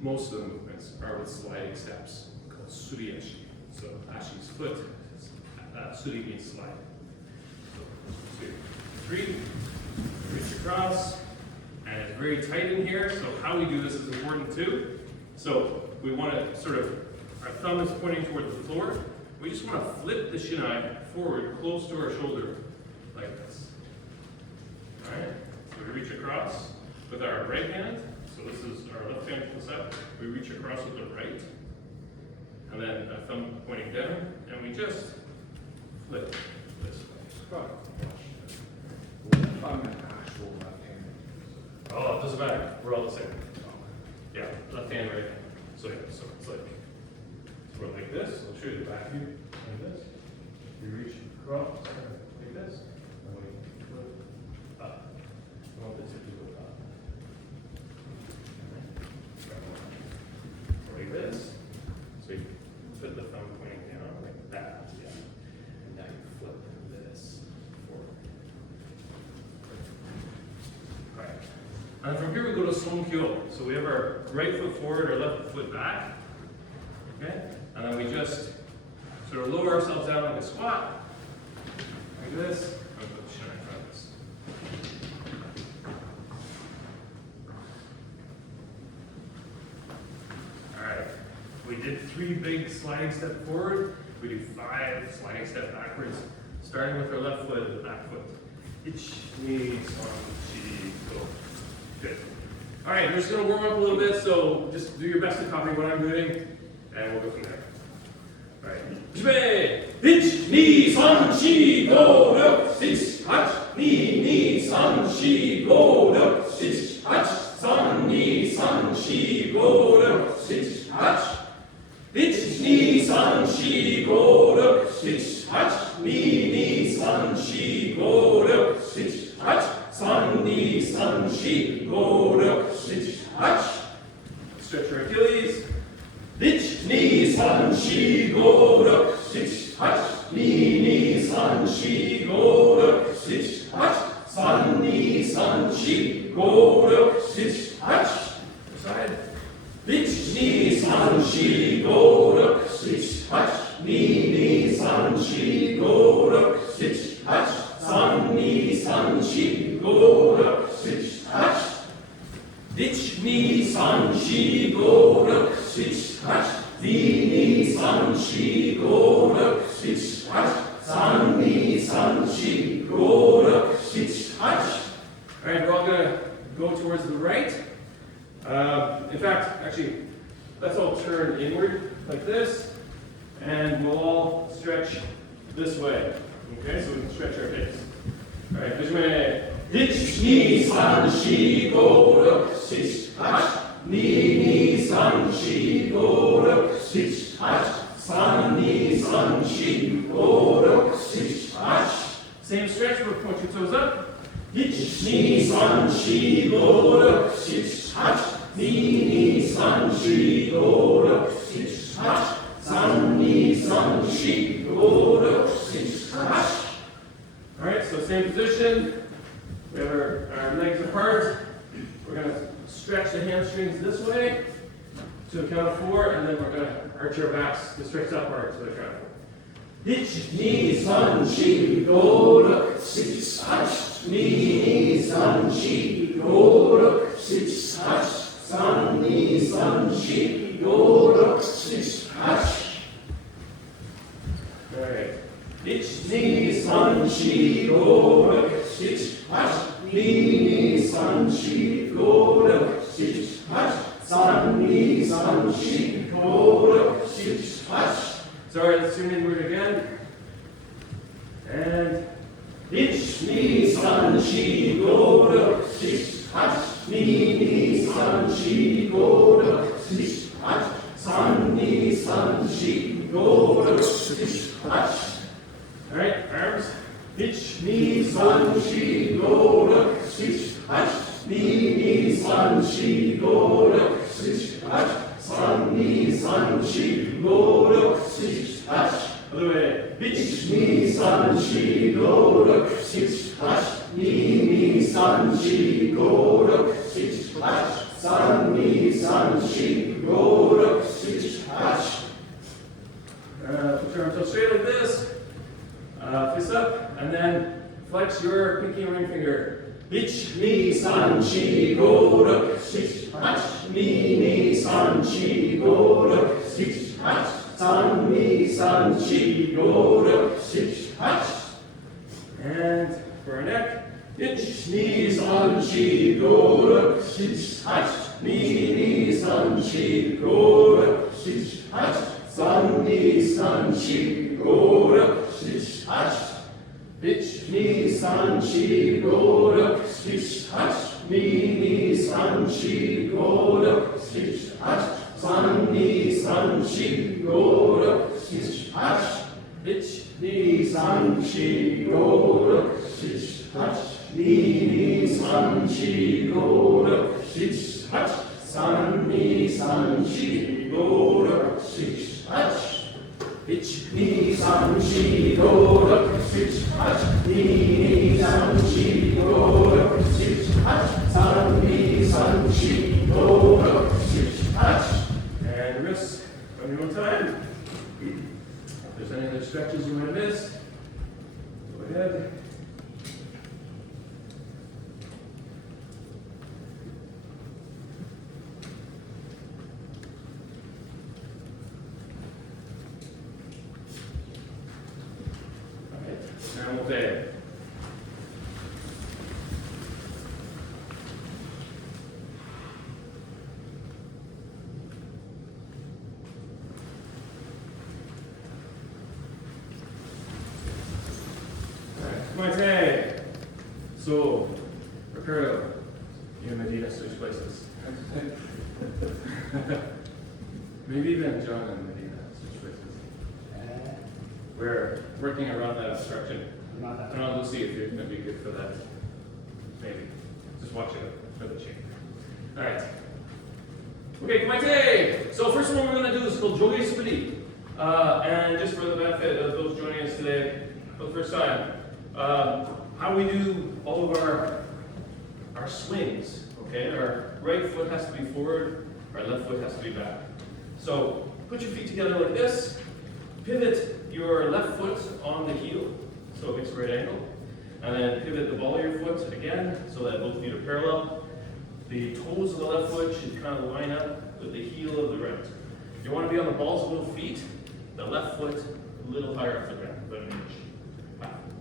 most of the movements are with sliding steps called suriashi. So ashi's foot, suri means slide. So 2, 3, reach across, and it's very tight in here, so how we do this is important too. So we want to sort of, our thumb is pointing toward the floor. We just want to flip the shinai forward, close to our shoulder, like this. Alright, so we reach across with our right hand. So this is our left hand close up. We reach across with the right. And then our thumb pointing down. And we just flip this way. I'm an actual left hand. Oh, it doesn't matter. We're all the same. Yeah, left hand, right hand. So yeah, so it's like, so we're like this. I'll show you the back view. Like this. We reach across like this. And we flip up. I want this to go up. Like this. So you put the thumb pointing down like that. Yeah. And now you flip this forward. Alright. And from here we go to Sonkyo. So we have our right foot forward, our left foot back. Okay? And then we just sort of lower ourselves down like a squat. Like this. And put the shin in front of us. Alright. We did 3 big sliding step forward. We do 5 sliding step backwards. Starting with our left foot and the back foot. Ich, ni, san, chi, go. Good. All right, we're just going to warm up a little bit, so just do your best to copy what I'm doing, and we'll go from there. All right. Jibei, ich, ni, san, chi, go, ruk, ich, hach, ni, san, chi, go, ruk, ich, hach, san, ni, san, chi, go, ruk, ich, hach. Ich, ni, san, chi, go, ruk, ich, hach, ni, san, chi, go, ruk, ich, hach. San, ni, san, shi, go, ruk, sich, hach. Stretch your Achilles. Ich, ni, san, shi, go, ruk, sich, hach. Ni, san, shi, go, ruk, sich, hach. San, ni, san, shi, go, ruk, sich, hach. Side. Ich, ni, san, shi, go, ruk, sich, hach. Ni, san, shi, go, ruk, sich, hach. San, ni, san, shi, go, ruk, sich, hach. Ich, ni, san, shi, go, ruk, sich, hach. Ni, san, shi, go, ruk, sich, hach. San, ni, san, shi, go, ruk, sich, hach. All right, we're all going to go towards the right. In fact, actually, let's all turn inward like this, and we'll all stretch this way. Okay, so we can stretch our hips. All right, this way. Ich, ni, san, shi, go, ruk, sich, hach. Ni, san, shi, go, ruk, sich, hach. San, ni, san, shi, go, ruk, sich, hach. Same stretch, we'll point your toes up. Ich, ni, san, shi, go, ruk, sich, hach. Ni, san, shi, go, ruk, sich, hach. San, ni, san, shi, go, ruk, sich, hach. All right, so same position. We have our legs apart. We're going to stretch the hamstrings this way to the count of 4, and then we're going to arch our backs to stretch upward to the count of 4. Ich, ni, san, shi, go, ruk, sich, hach. Ni, san, shi, go, ruk, sich, hach. San, ni, san, shi, go, ruk, sich, hach. All right. Ich, ni, san, shi, go, ruk, sich, hach. Ni, san, shi, go, ruk, sich, hach. San, ni, san, shi, go, ruk, sich, hach. Sorry, let's tune inward again. And ich, ni, san, shi, go, ruk, sich, hach. Ni, san, shi, go, ruk, sich, hach. San, ni, san, shi, go, ruk, sich, hach. All right, arms. Ich, ni, san, shi, go, ruk, sich, hach. Ni, san, shi, go, ruk, sich, hach. San, ni, san, shi, go, ruk, sich, hach. Other way. Ich, ni, san, shi, go, ruk, sich, hach. Ni, san, shi, go, ruk, sich, hach. San, ni, san, shi, 1, 2, 3, 4, 5, 6, 7, 8 2, 2, 3, 4, 5, 6, 7, 8 3, 2, 3, 4, 5, 6, 8 And for our neck, 1, 2, 3, 4, 5, 6, 8 2, 2, 3, 4, 5, 6, 8 3, 2, 3, 4, 5, 6, 8 1, 2, 3, 4, 5, 6, 8 2, 2, 3, 4, 5, 6, 8 2, 3, 4, 5, 6, 8 1, 2, 3, 4, 5, 6, 8 2, 3, 4, 5, 6, 8 3, 4, 6, 8 1, 2, 3, 4, 5, 6, 8 2, 3, 4, 5, 6, 8 3, 4, 6, 8 and wrists. One more time. If there's any other stretches you might have missed, go ahead. Okay, now we'll say. Kumite. So, Ricardo, you and Medina switch places. Maybe even John and Medina switch places. We're working around that obstruction. And I'll see if you're going to be good for that. Maybe. Just watch it for the change. All right. Okay, Kumite. So first one we're going to do is called Jogi Spiti. And just for the benefit of those joining us today for the first time, how we do all of our swings. Okay, our right foot has to be forward, our left foot has to be back. So put your feet together like this. Pivot your left foot on the heel, so it makes a right angle. And then pivot the ball of your foot again, so that both feet are parallel. The toes of the left foot should kind of line up with the heel of the right. You want to be on the balls of both feet, the left foot a little higher off the ground, about an inch,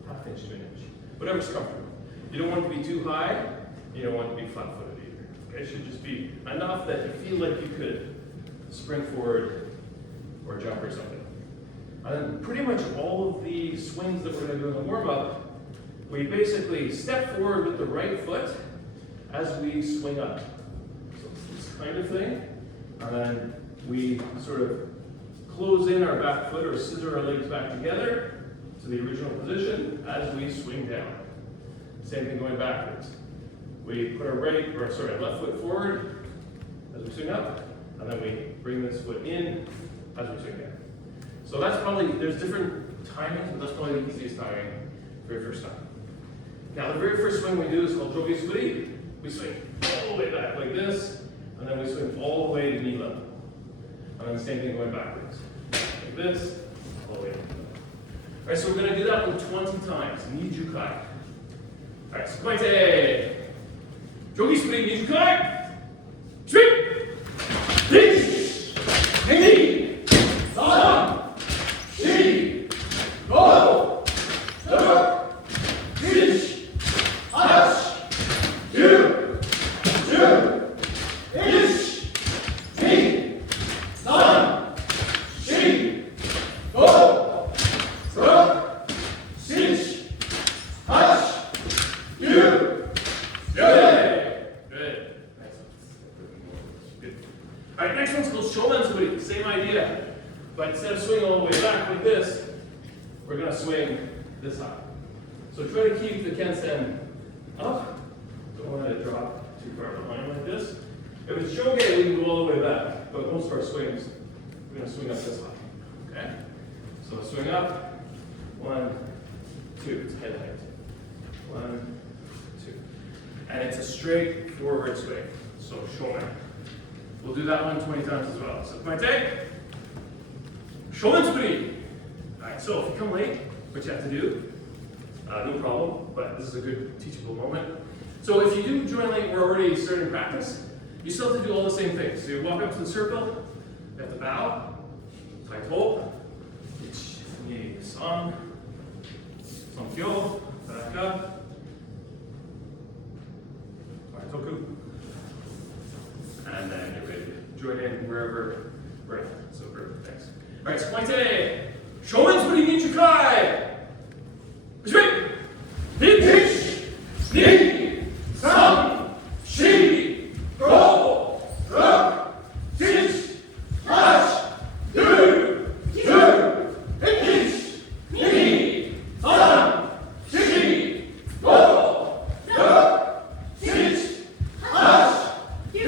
half inch to an inch, whatever's comfortable. You don't want it to be too high, you don't want it to be flat-footed either. Okay? It should just be enough that you feel like you could spring forward or jump or something. And then pretty much all of the swings that we're going to do in the warm-up, we basically step forward with the right foot as we swing up. So it's this kind of thing. And then we sort of close in our back foot or scissor our legs back together to the original position as we swing down. Same thing going backwards. We put our left foot forward as we swing up, and then we bring this foot in as we swing down. So that's probably, there's different timings, but that's probably the easiest timing for your first time. Now the very first swing we do is called Jogi Spiti. We swing all the way back like this, and then we swing all the way to knee level. And then the same thing going backwards. Like this, all the way to knee level. All right, so we're going to do that one 20 times. Knee jukai. All right, so Kumite. Jogi Spiti, knee jukai. Swing. This. Knee. Down. 4, 5, 6, 8, 2, 2, 1, 2, 3, 4, 5, 6, 8, 2, 3. Good. Good. All right, next one's called Shomen Spiti. Same idea. But instead of swinging all the way back like this, we're going to swing this high. So try to keep the Kensen up. Don't want it to drop too far behind like this. If it's shoge, we can go all the way back. But most of our swings, we're going to swing up this high. Okay? So swing up. 1, 2. It's head height. 1, 2. And it's a straight forward swing. So shomen. We'll do that one 20 times as well. So Kumite. Shomen Spiti. All right, so if you come late, what you have to do, no problem, but this is a good teachable moment. So if you do join late, we're already starting practice, you still have to do all the same things. So you walk up to the circle, you have to bow, tight hold, ich, ni, san, kyo, baraka, toku, and then you're ready to join in wherever we're at. So perfect, thanks. All right, so pointe, Shomen's Buri Nichukai. Straight. Nish, ni, san, shi, go, ruk, tish, hash, do, nish, ni, san, shi, go, ruk, tish, hash, do,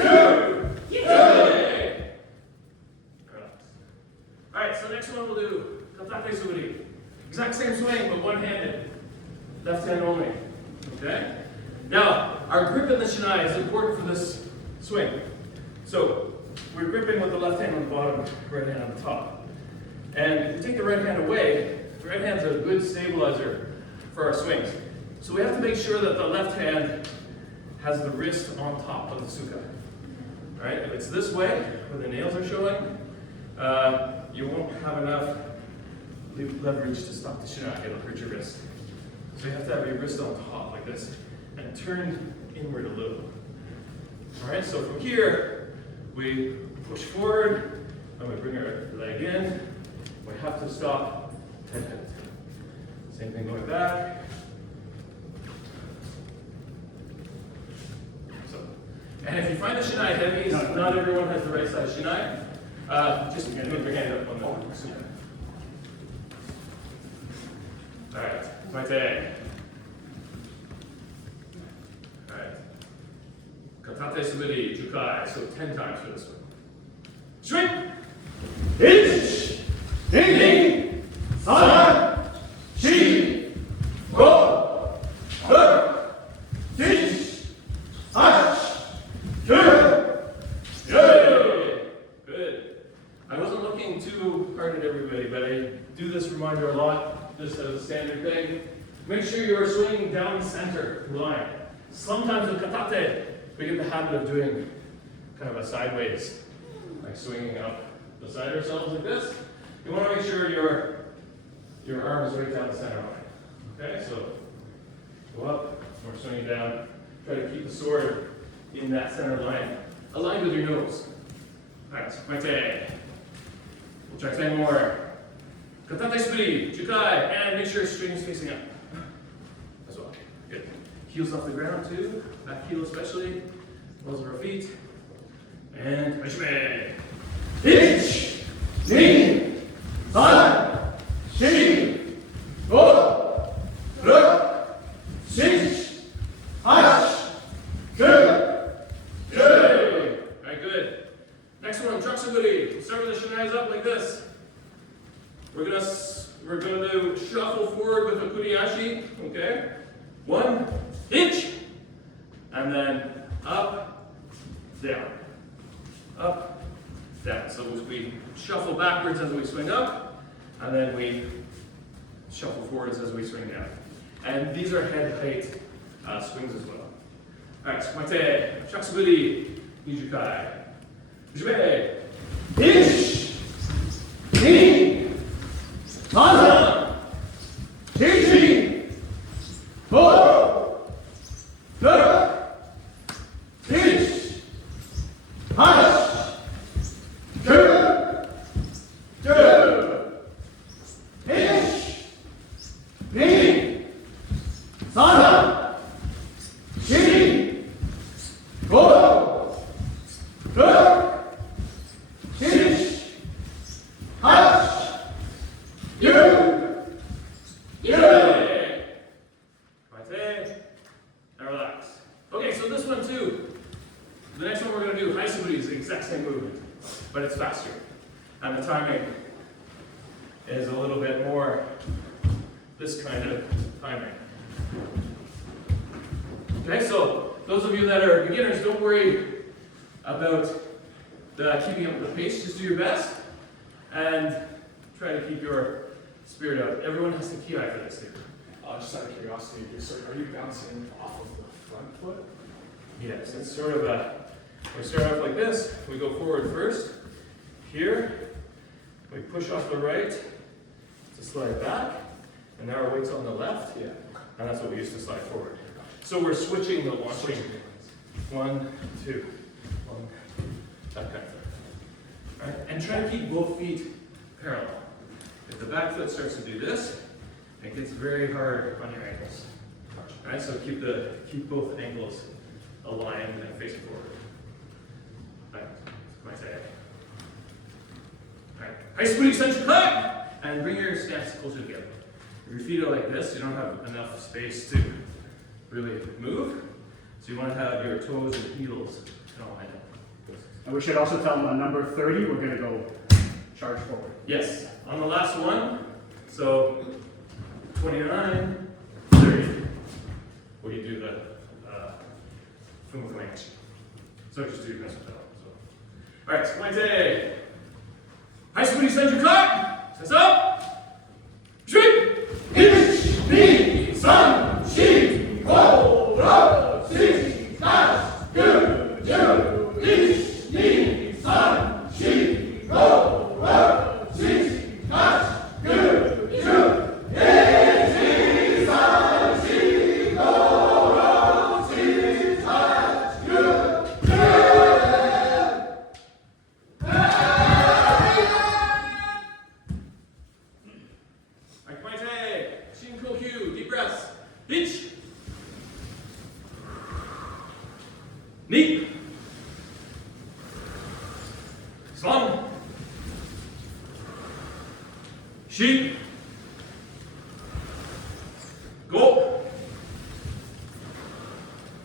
Alright, so next one we'll do katate suburi. Exact same swing, but one-handed. Left hand only. Okay? Now, our grip in the shinai is important for this swing. So, we're gripping with the left hand on the bottom, right hand on the top. And if we take the right hand away, the right hand's a good stabilizer for our swings. So we have to make sure that the left hand has the wrist on top of the suka. Alright, if it's this way, where the nails are showing, you won't have enough leverage to stop the shinai. It'll hurt your wrist. So you have to have your wrist on top like this and turned inward a little. Alright, so from here, we push forward and we bring our leg in. We have to stop 10 minutes. Same thing going back. So, and if you find the shinai heavy, not everyone has the right size shinai. Just move your hand up on the suka. Alright, pointe. Alright. Katate suburi, jukai. So 10 times for this one. Straight. Ich, ni, san, shi, go, ruk, tish, hash, do. Good. I wasn't looking too hard at everybody, but I do this reminder a lot, just as a standard thing. Make sure you're swinging down the center line. Sometimes with katate, we get the habit of doing kind of a sideways, like swinging up beside ourselves like this. You want to make sure your arm is right down the center line. Okay, so go up, we're swinging down. Try to keep the sword in that center line, aligned with your nose. All right, pointe. We'll try 10 more. Katate suburi, jukai, and make sure string is facing up as well. Good. Heels off the ground too, back heel especially, balls of our feet. And hajime. Ich, ni, san, shi, go, ruk, tish, hash, do. Good. Alright, good. Next one, truksuburi. We'll start with the shinais up like this. We're gonna do shuffle forward with a kuriashi. Okay. 1, inch, and then up, down, up, down. So we shuffle backwards as we swing up, and then we shuffle forwards as we swing down. And these are head height swings as well. Alright, pointe, truksuburi, nijukai. Hajime. Ich, ni, san, shi, go, ruk, tish, hash, do. Ich, ni, san, shi, go, ruk, tish, hash, do. Pointe, and relax. Okay, so this one too. The next one we're going to do, haisuburi, is the exact same movement, but it's faster. And the timing is a little bit more this kind of timing. Okay, so those of you that are beginners, don't worry about keeping up with the pace. Just do your best and try to keep your spirit out. Everyone has to ki for this too. Just out of curiosity, are you bouncing off of the front foot? Yes, it's sort of we start off like this, we go forward first, here, we push off the right to slide back, and now our weight's on the left, Yeah. and that's what we use to slide forward. So we're switching the launching. 1, 2, 1, that kind of thing. Right? And try to keep both feet parallel. If the back foot starts to do this, it gets very hard on your ankles. Right? So keep both ankles aligned and facing forward. Right. Quite tight. Right. High split extension climb! And bring your stance closer together. If your feet are like this, you don't have enough space to really move. So you want to have your toes and heels aligned. And we should also tell them on number 30, we're going to go charge forward. Yes, on the last one, so 29, 30, we do the fumo flange. So just do your best with that. So. Alright, Squinte. High split extension climb. Sense up. Shoot. Ich, ni, san, shi, go, ro, si, das, du, ju, ich, ni, san, shi, go, ro, si, das, du, ju, ich, ni, san, shi, go, ro, si, das, du, ju. Alright, Squinte. Shin Kokyu. Deep breaths. Ich. Ni. Swan. Shi. Go.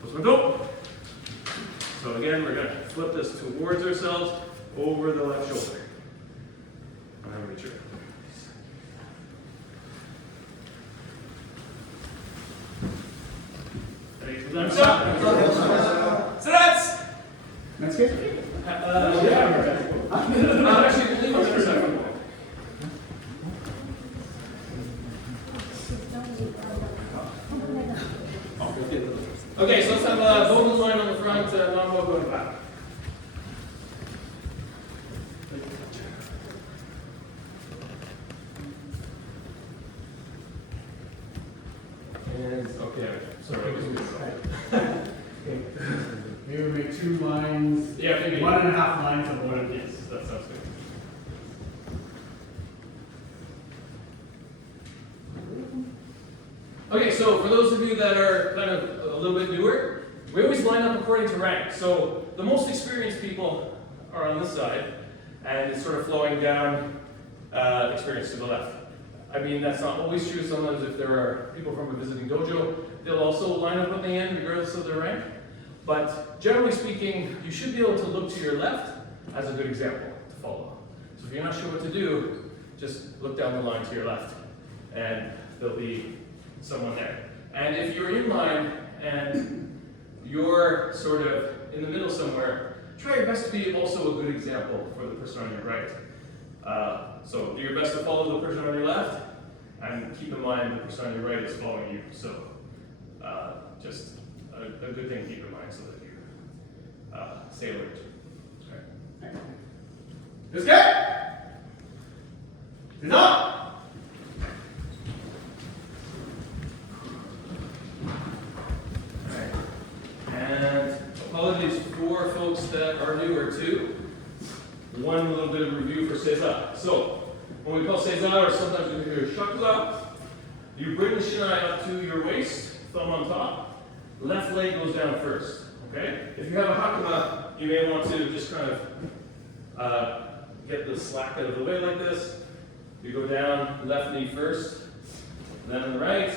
Posmento. So again, we're going to flip this towards ourselves over the left shoulder. I'm going to reach it. Sit-ups! That's good. Yeah. Actually, leave on the other side. Okay, so let's have Vogel's line on the front, non-Vogel in the back. And, okay, sorry, it was good. Maybe we make 2 lines, Yeah, maybe. 1.5 lines of one. Yes, that sounds good. Okay, so for those of you that are kind of a little bit newer, we always line up according to rank. So the most experienced people are on this side, and it's sort of flowing down experience to the left. I mean, that's not always true. Sometimes if there are people from a visiting dojo, they'll also line up at the end regardless of their rank. But generally speaking, you should be able to look to your left as a good example to follow. So if you're not sure what to do, just look down the line to your left, and there'll be someone there. And if you're in line and you're sort of in the middle somewhere, try your best to be also a good example for the person on your right. So do your best to follow the person on your left, and keep in mind the person on your right is following you. So just a good thing to keep in mind so that you stay alert. Okay. This guy? No! And apologies for folks that are newer too. One little bit of review for Seiza. So, when we call Seiza, or sometimes we hear Shakuza, you bring the shinai up to your waist, thumb on top, left leg goes down first, okay? If you have a hakama, you may want to just kind of get the slack out of the way like this. You go down, left knee first, then on the right,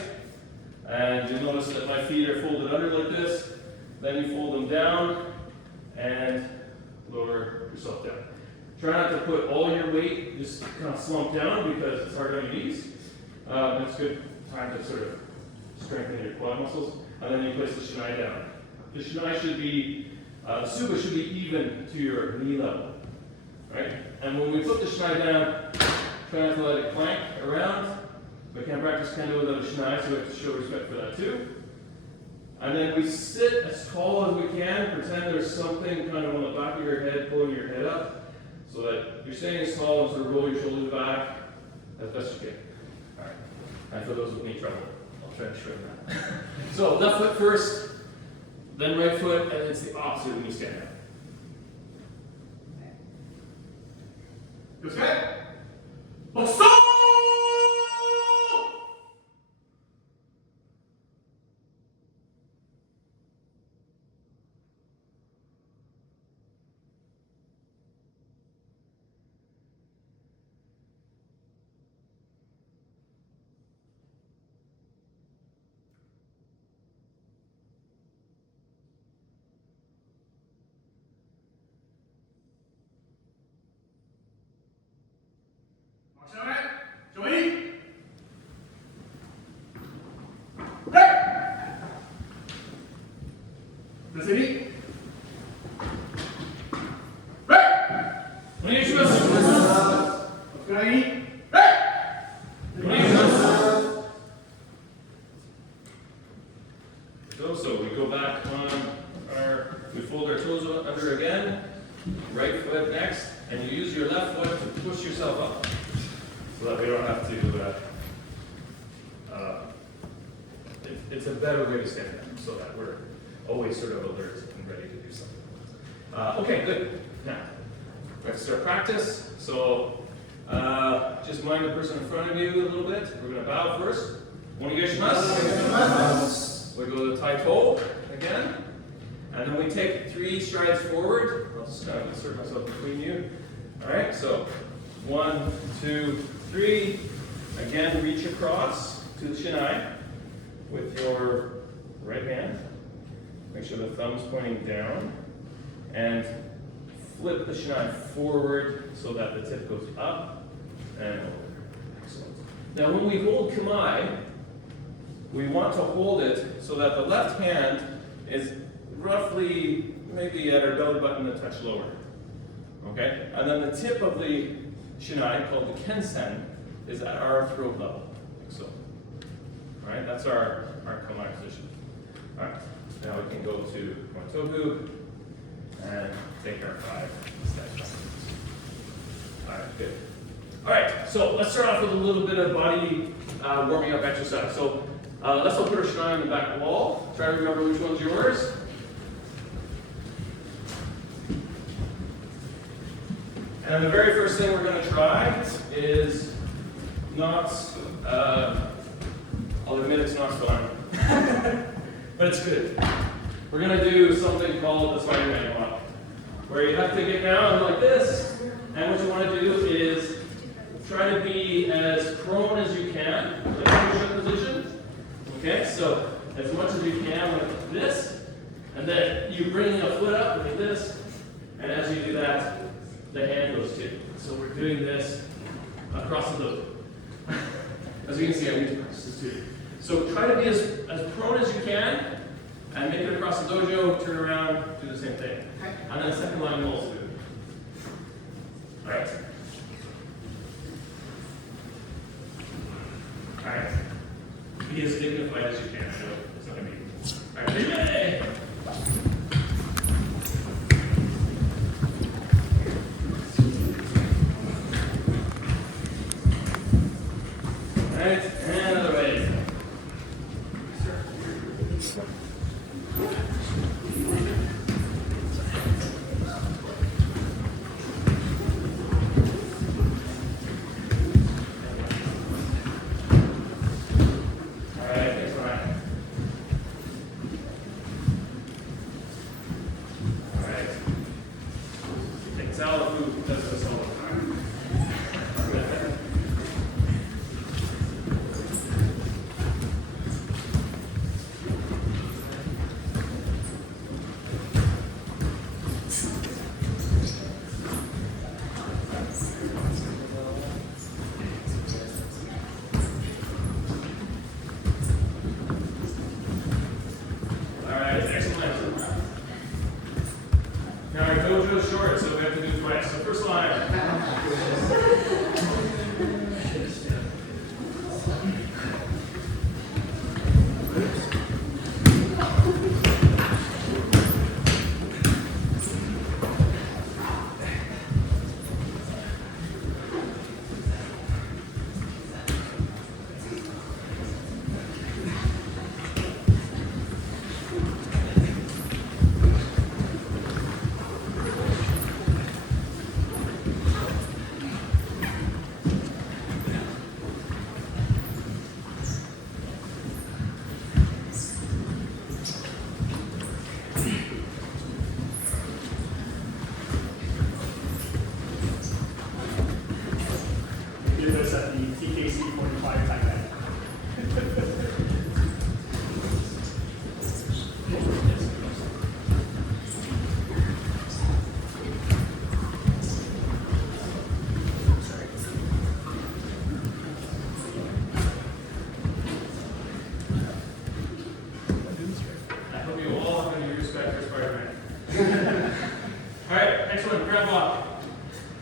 and you'll notice that my feet are folded under like this. Then you fold them down and lower yourself down. Try not to put all your weight just kind of slump down because it's hard on your knees. It's a good time to sort of strengthen your quad muscles. And then you place the shinai down. The shinai should be, the suba should be even to your knee level. Right? And when we put the shinai down, try not to let it clank around. We can't practice kendo without a shinai, so we have to show respect for that too. And then we sit as tall as we can, pretend there's something kind of on the back of your head, pulling your head up, so that you're staying as tall and sort of roll your shoulders back as best you can. All right. And for those with knee trouble, I'll try to show you that. So left foot first, then right foot, and it's the opposite when you stand up. Okay? Let's go! So we go back on we fold our toes under again, right foot next, and you use your left foot to push yourself up, so that we don't have to, it's a better way to stand up, so that we're always sort of alert and ready to do something. Okay, good. Now, we have to start practice, so just mind the person in front of you a little bit. We're going to bow first. Onegaishimasu. We go to Tai To again, and then we take 3 strides forward. I'll just kind of insert myself between you. All right, so 1, 2, 3. Again, reach across to the shinai with your right hand. Make sure the thumb's pointing down, and flip the shinai forward so that the tip goes up and over. Excellent. Now, when we hold Kamae, we want to hold it so that the left hand is roughly maybe at our belly button a touch lower. Okay? And then the tip of the shinai, called the kensen, is at our throat level. Like so. Alright, that's our Kamae position. Alright, now we can go to Kotoku and take our 5 steps. Alright, good. Alright, so let's start off with a little bit of body warming up exercise. So let's all put our shinai on the back wall. Try to remember which one's yours. And the very first thing we're going to try is not, I'll admit it's not fun, but it's good. We're going to do something called the Spider-Man walk, where you have to get down like this, and what you want to do is try to be as prone as you can, like push-up position. Okay, so as much as you can like this, and then you bring a foot up like this, and as you do that, the hand goes too. So we're doing this across the loop. As you can see, I need to practice this too. So try to be as prone as you can, and make it across the dojo, turn around, do the same thing. And then second line we'll also do it. Alright? Alright. Be as dignified as you can, so it's not going to be. Alright, ready? Alright, and other way. Now our dojo is short, so we have to do twice. So first line.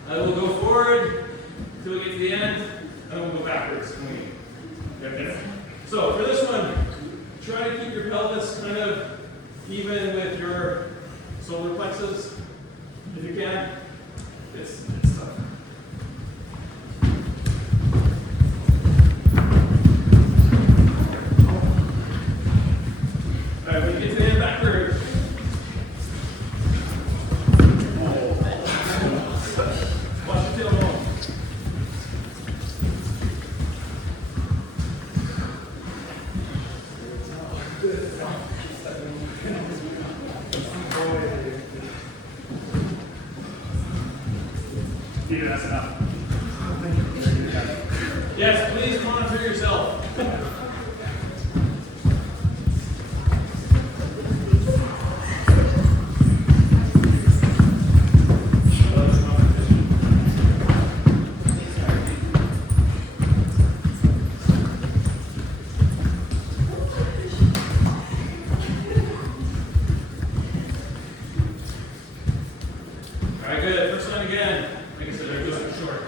We'll go forward until we get to the end, and we'll go backwards. Okay. So for this one, try to keep your pelvis kind of even with your solar plexus, if you can. It's tough. All right, when you get to the end, backward. Watch your tail roll. Yeah, that's enough. Yes, please monitor yourself. All right, good. First one again. Like I said, they're doing it short.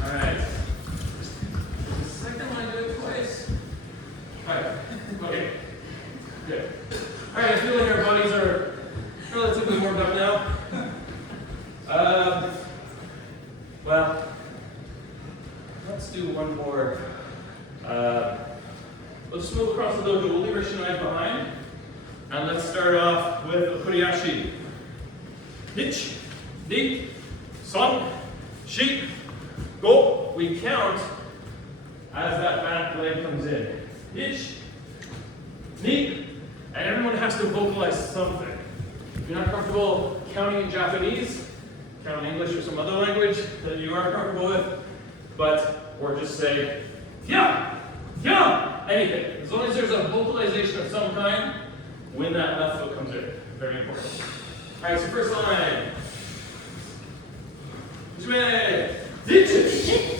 All right. The second line, do it twice. All right. Okay. Good. All right. I feel like our bodies are relatively warmed up now. Well, let's do one more. Let's move across the dojo. We'll leave our shinai behind, and let's start off with a kuriashi. Hitch, ni, son, shi, go. We count as that back leg comes in. Hitch, ni, and everyone has to vocalize something. If you're not comfortable counting in Japanese, count in English or some other language that you are comfortable with, or just say, yeah, anything. As long as there's a vocalization of some kind, when that left foot comes in. Very important. All right, so first line. Jue, ditch,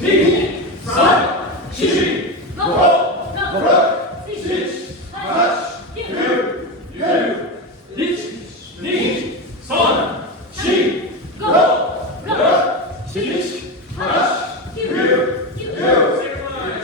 ni, san, shi, go, ditch, hash, yu, ditch, ni, san, shi, go, ditch, hash, yu. Second line.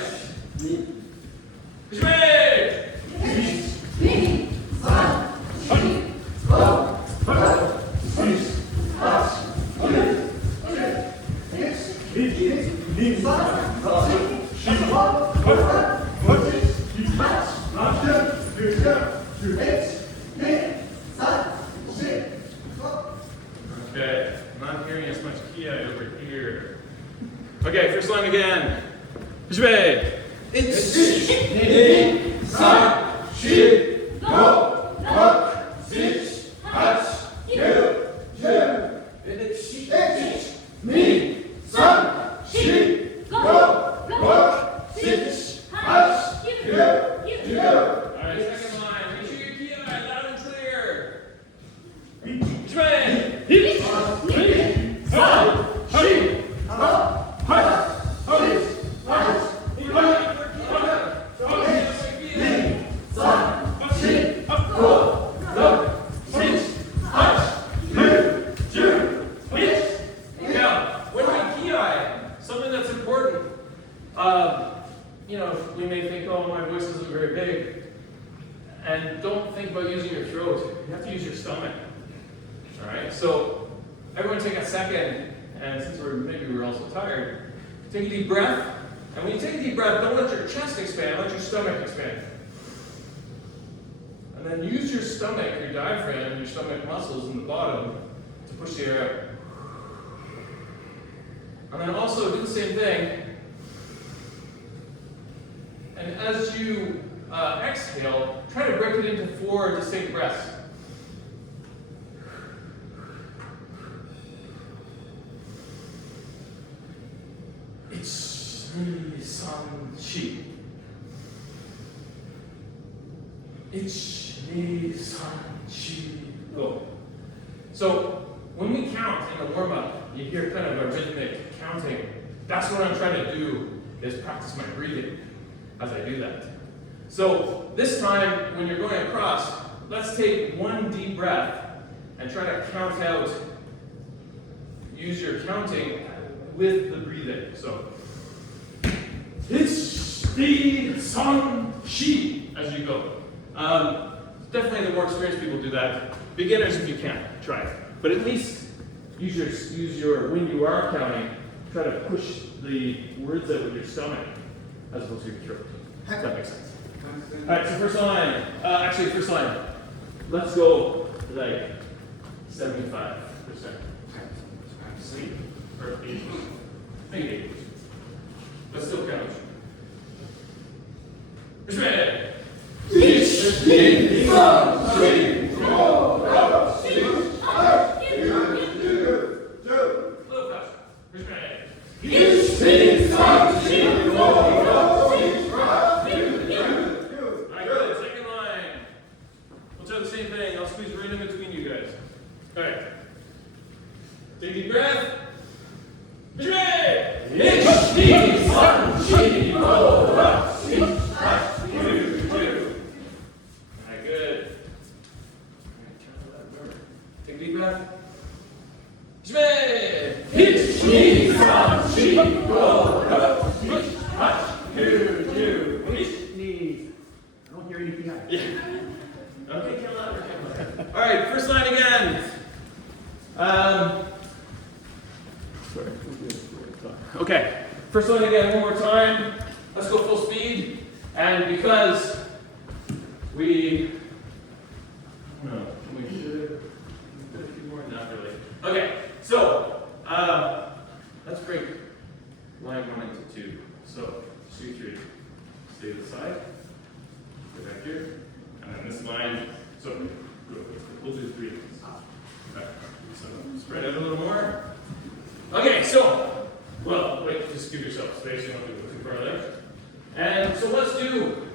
Okay, I'm not hearing as much ki over here. Okay, first line again. Jue. Alright, second line. Make sure your ki loud and clear. Something that's important. We may think, oh, my voice isn't very big. And don't think about using your throat. You have to use your stomach. All right, so everyone take a second, and since maybe we're also tired, take a deep breath. And when you take a deep breath, don't let your chest expand, let your stomach expand. And then use your stomach, your diaphragm, your stomach muscles in the bottom to push the air out. And then also do the same thing. And as you exhale, try to break it into 4 distinct breaths. Ich, ni, san, chi. Ich, ni, san, chi, go. So when we count in the warm-up, you hear kind of a rhythmic counting. That's what I'm trying to do, is practice my breathing as I do that. So this time, when you're going across, let's take 1 deep breath and try to count out. Use your counting with the breathing. So, Ich, Di, San, Chi, as you go. Definitely the more experienced people do that. Beginners, if you can, try it. But at least use your when you are counting, try to push the words out with your stomach as opposed to your throat. If that makes sense. Alright, so first line. First line. Let's go like 75%. Sleep. Or 80%. Maybe 80%. But still count. Ready? Ich, ni, san, chi, go, A little faster. Ready? Ich, ni, san, chi, go, Alright, good. Second line. We'll try the same thing. I'll squeeze right in between you guys. Alright. Take a deep breath. Ready? Ich, ni, san, chi, go, Alright, good. Take a deep breath. Ready? Ich, ni, san, chi, go, Knees. I don't hear anything else. Yeah. Okay, count louder. Alright, first line again. Okay, first line again one more time. Let's go full speed. And because we should do a few more, not really. Okay, so let's break line 1 into 2. So 2, 3. Stay to the side. Go back here. And then this line. So we'll do 3 of these. Okay. So spread out a little more. Okay, so wait, just give yourself space, you don't have to go too far there. And so let's do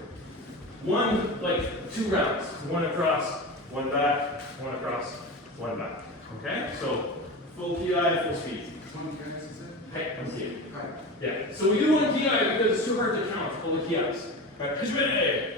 2 rounds. 1 across, 1 back, 1 across, 1 back. Okay? So full PI, full speed. Hey, I'm here. Yeah. So we do 1 PI because it's too hard to count all the PIs. Alright, ready?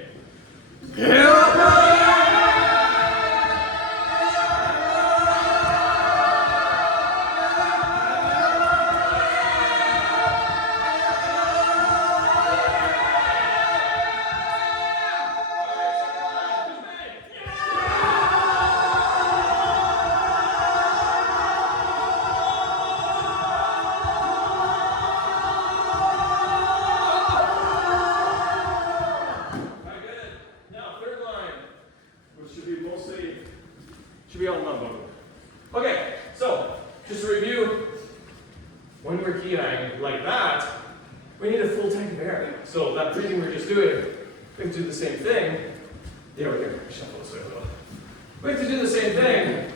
Should be all in one book. Okay, so just to review, when we're keying like that, we need a full tank of air. So that breathing we're just doing, we have to do the same thing. Yeah, we're gonna shuffle this way a little. We have to do the same thing,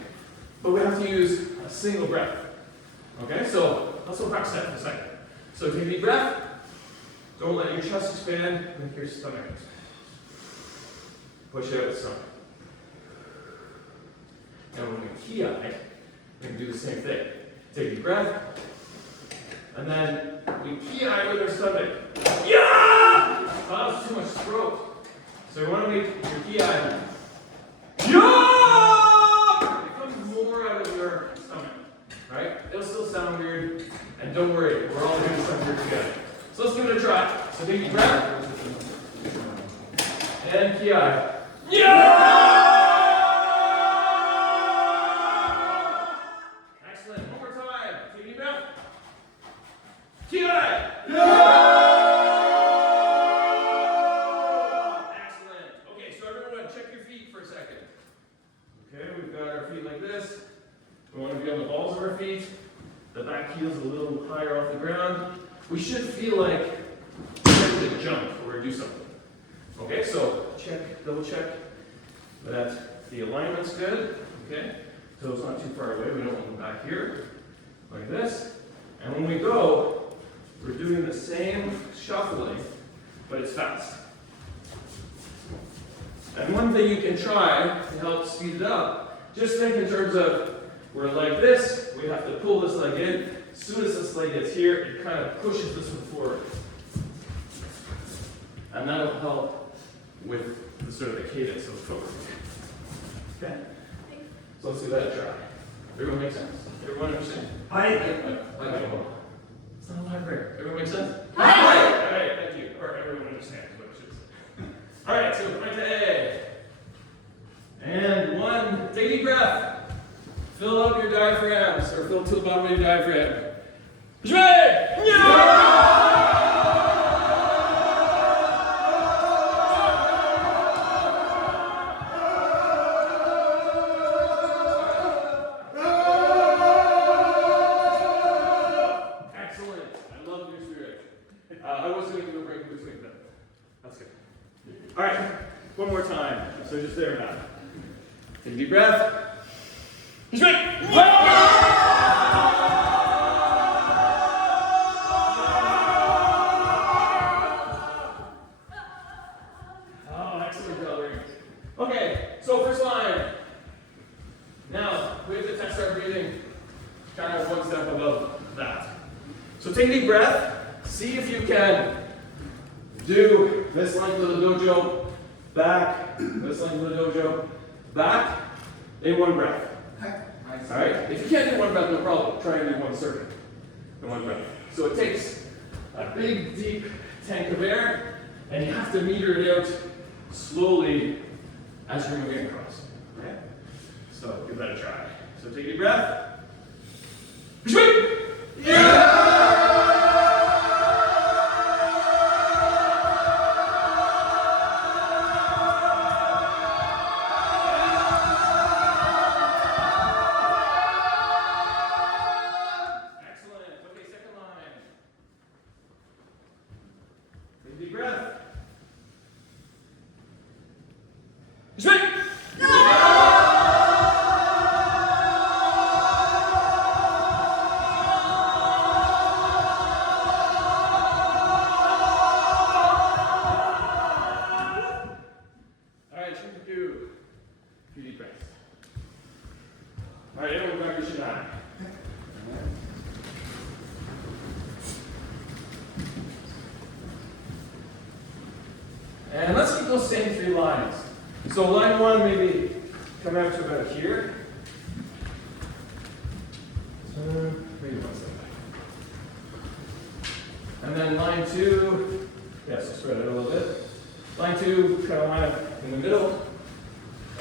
but we have to use a single breath. Okay, so let's go practice that for a second. So take a deep breath. Don't let your chest expand, make your stomach expand. Push out the stomach. And when we key eye, we can do the same thing. Take a deep breath, and then we key eye with our stomach. Yeah! Oh, that was too much throat. So you want to make your key eye. Yeah! It comes more out of your stomach, right? It'll still sound weird, and don't worry, we're all doing something weird together. So let's give it a try. So take a deep breath, and key eye. Yeah! The back back heel's a little higher off the ground. We should feel like we're ready to jump or do something. Okay, so check, double check that the alignment's good. Okay, toes not too far away. We don't want them back here, like this. And when we go, we're doing the same shuffling, but it's fast. And one thing you can try to help speed it up, just think in terms of we're like this, we have to pull this leg in. As soon as this leg gets here, it kind of pushes this one forward. And that'll help with the sort of the cadence of the footwork. Okay? So let's give that a try. Everyone make sense? Everyone understand? Hi. It's not a lot rare. Everyone make sense? Hi. All right, thank you. Or everyone understands what I should say. All right, so point A. And one, take a deep breath. Fill up your diaphragms, or fill to the bottom of your diaphragm. Excellent. I love your spirit. I was going to do a break in between, but that's good. All right, one more time. So just there now. Take a deep breath. Oh, excellent coloring. Okay, so first line. Now, we have to test our breathing kind of one step above that. So take a deep breath. See if you can do this length of the dojo, back, this length of the dojo, back, in one breath. All right? If you can't do one breath, no problem. Try and do one circuit in one breath. So it takes a big, deep tank of air, and you have to meter it out slowly as you're moving across. Okay? So give that a try. So take a deep breath. Deep breath. Swing! All right, try to do a few deep breaths. All right, everyone grab your shinai. And let's keep those same three lines. So line one, maybe come out to about here. Maybe one step back. And then line two, so spread it a little bit. Line two, kind of line up in the middle.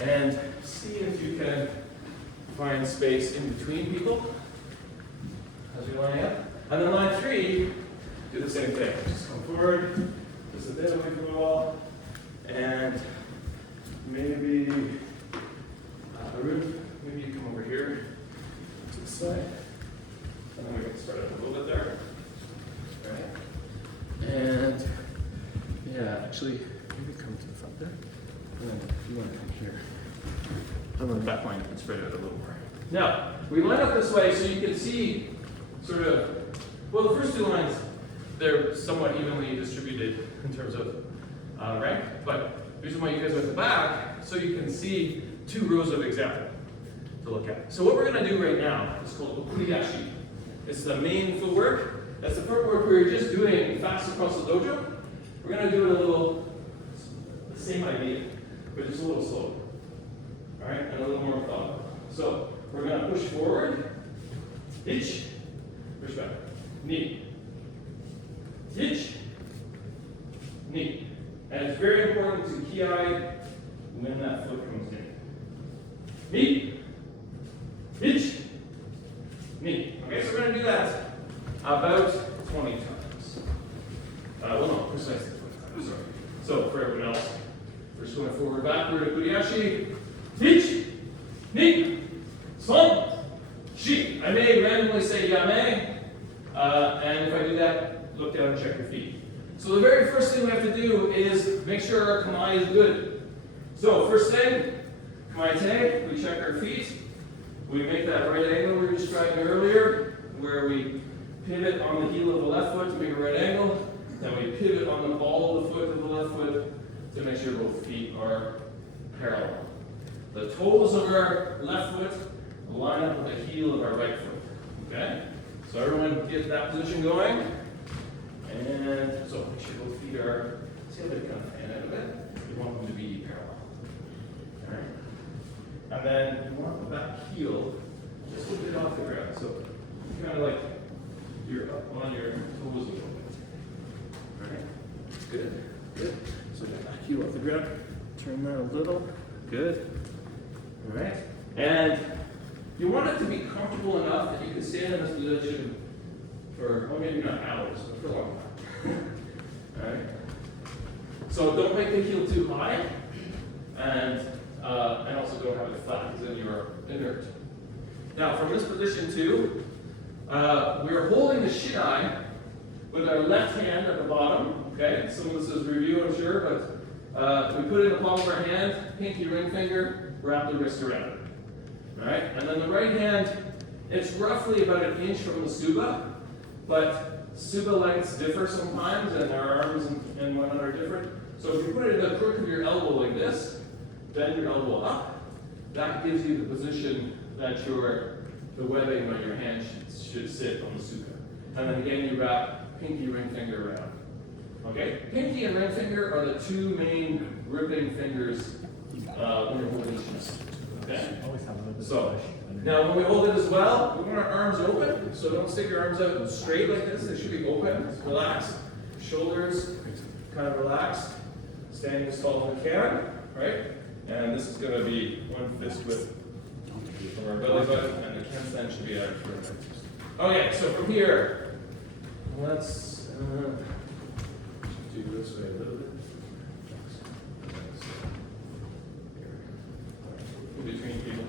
And see if you can find space in between people as you're lining up. And then line three, do the same thing. Just come forward, just a bit away from the wall. And maybe, Arun, maybe you come over here to the side. And then we can spread it a little bit there. All right. And, yeah, actually, maybe come to the front there. And then if you want to come here. And then the back line, you can spread it a little more. Now, we line up this way so you can see sort of, well, the first two lines, they're somewhat evenly distributed in terms of rank, but the reason why you guys are at the back, so you can see two rows of example to look at. So what we're going to do right now is called okuriashi. It's the main footwork. That's the footwork we were just doing fast across the dojo. We're going to do it a little, the same idea, but just a little slower. All right, and a little more thought. So we're going to push forward, hitch, push back, knee, hitch, knee. And it's very important to ki when that foot comes in. Knee, hitch, knee. Okay, so we're going to do that about 20 times. Well, no, precisely 20 times, sorry. So for everyone else, we're just going forward, backward, okuriashi, hitch, knee, son, shi. I may randomly say yame, And if I do that, look down and check your feet. So the very first thing we have to do is make sure our kamae is good. So first thing, kamae te, we check our feet. We make that right angle we were describing earlier, where we pivot on the heel of the left foot to make a right angle. Then we pivot on the ball of the foot of the left foot to make sure both feet are parallel. The toes of our left foot line up with the heel of our right foot. Okay? So everyone get that position going. And so make sure both feet are, see how they kind of fan out a bit? We want them to be parallel. Alright? And then you want the back heel just a bit off the ground. So kind of like you're up on your toes a little bit. Alright? Good. Good. So get back heel off the ground. Turn that a little. Good. Alright? And you want it to be comfortable enough that you can stand in this position for, well, maybe not hours, but for a long time. Alright? So don't make the heel too high, and also don't have it flat, because then you're inert. Now, from this position too, we're holding the shinai with our left hand at the bottom. Okay? Some of this is review, I'm sure, but we put it in the palm of our hand, pinky ring finger, wrap the wrist around it. Alright? And then the right hand, it's roughly about an inch from the suba, but suba lengths differ sometimes, and our arms and whatnot are different. So if you put it in the crook of your elbow like this, bend your elbow up, that gives you the position that the webbing on your hand should sit on the suba. And then again, you wrap pinky ring finger around. Okay? Pinky and ring finger are the two main gripping fingers when you're holding each. Okay? So, now when we hold it as well, we want our arms open, so don't stick your arms out straight like this, they should be open, relaxed, shoulders kind of relaxed, standing as tall as we can, right? And this is going to be one fist width from our belly button, and the kemsen should be out of front. Okay, so from here, let's do this way a little bit. Between people.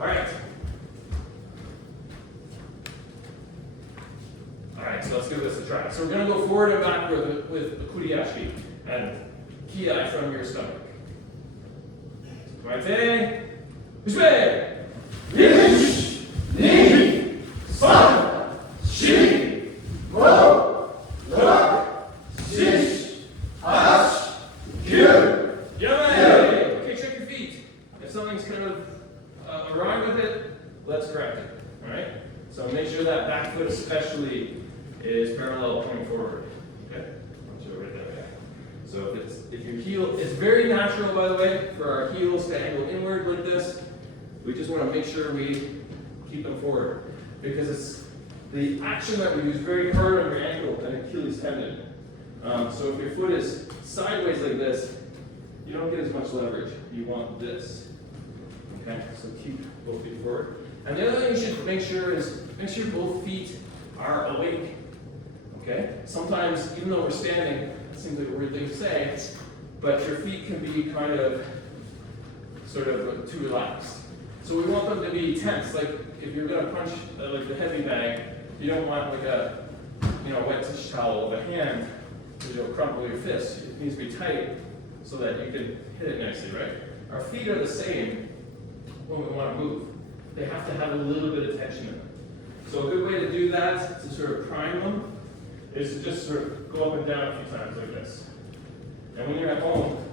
All right. All right, so let's give this a try. So we're going to go forward and backward with the kuriashi and kiai from your stomach. Kamae, Ushbe! Ish! Ni! San! Shi! Mo! Rock! Shish! Hash! Kyu! Yamei! Okay, check your feet. If something's kind of awry with it, let's correct it. All right? So make sure that back foot especially is parallel pointing forward. Okay? I'll show it right there. So if your heel, it's very natural, by the way, for our heels to angle inward like this. We just want to make sure we keep them forward, because it's the action that we use very hard on your ankle and Achilles tendon. So if your foot is sideways like this, you don't get as much leverage. You want this. Okay, so keep both feet forward. And the other thing you should make sure is make sure both feet are awake. Okay? Sometimes, even though we're standing, it seems like a weird thing to say, but your feet can be kind of sort of too relaxed. So we want them to be tense. Like if you're going to punch like the heavy bag, you don't want like a wet tissue towel of a hand because you'll crumple your fist. It needs to be tight so that you can hit it nicely, right? Our feet are the same when we want to move. They have to have a little bit of tension in them. So a good way to do that, to sort of prime them, is to just sort of go up and down a few times like this. And when you're at home,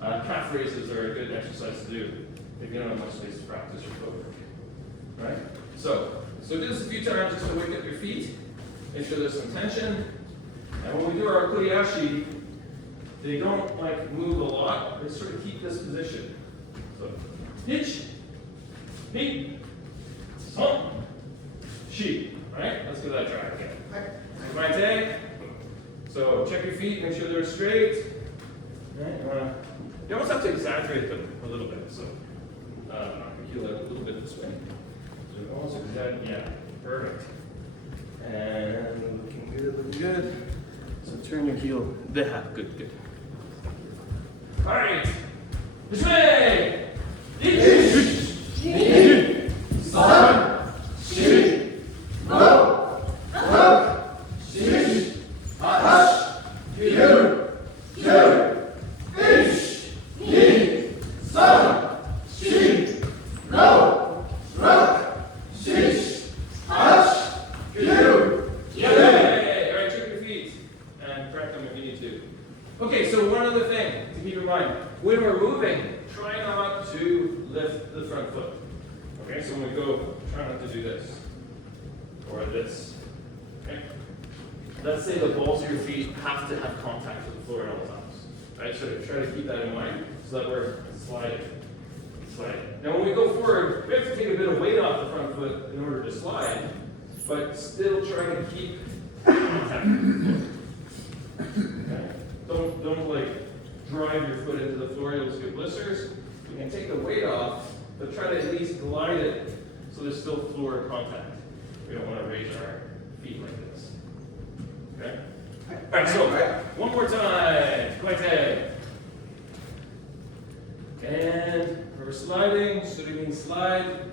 calf raises are a good exercise to do if you don't have much space to practice your footwork. Right? So do this a few times just to wake up your feet, make sure there's some tension. And when we do our kuriashi, they don't like move a lot, they sort of keep this position. So, hitch, ni, son, shi. Right? Let's give that a try again. Kamae. So check your feet, make sure they're straight. Right? You almost have to exaggerate them a little bit. So knock your heel out a little bit this way. So almost exaggerate. Yeah, perfect. And looking good, looking good. So turn your heel. There. Good, good. All right. This way. Ish. Ni. San. Shi. Mo. Rock. Okay, so one other thing to keep in mind. When we're moving, try not to lift the front foot. Okay, so when we go, try not to do this. Or this. Okay? Let's say the balls of your feet have to have contact with the floor at all times. Right, so try to keep that in mind so that we're sliding. Now when we go forward, we have to take a bit of weight off the front foot in order to slide, but still try to keep contact with the floor. Okay? Don't like drive your foot into the floor, you'll just get blisters. You can take the weight off, but try to at least glide it so there's still floor contact. We don't want to raise our feet like this. Okay? Alright, so one more time. Quite. And we're sliding, so it means slide.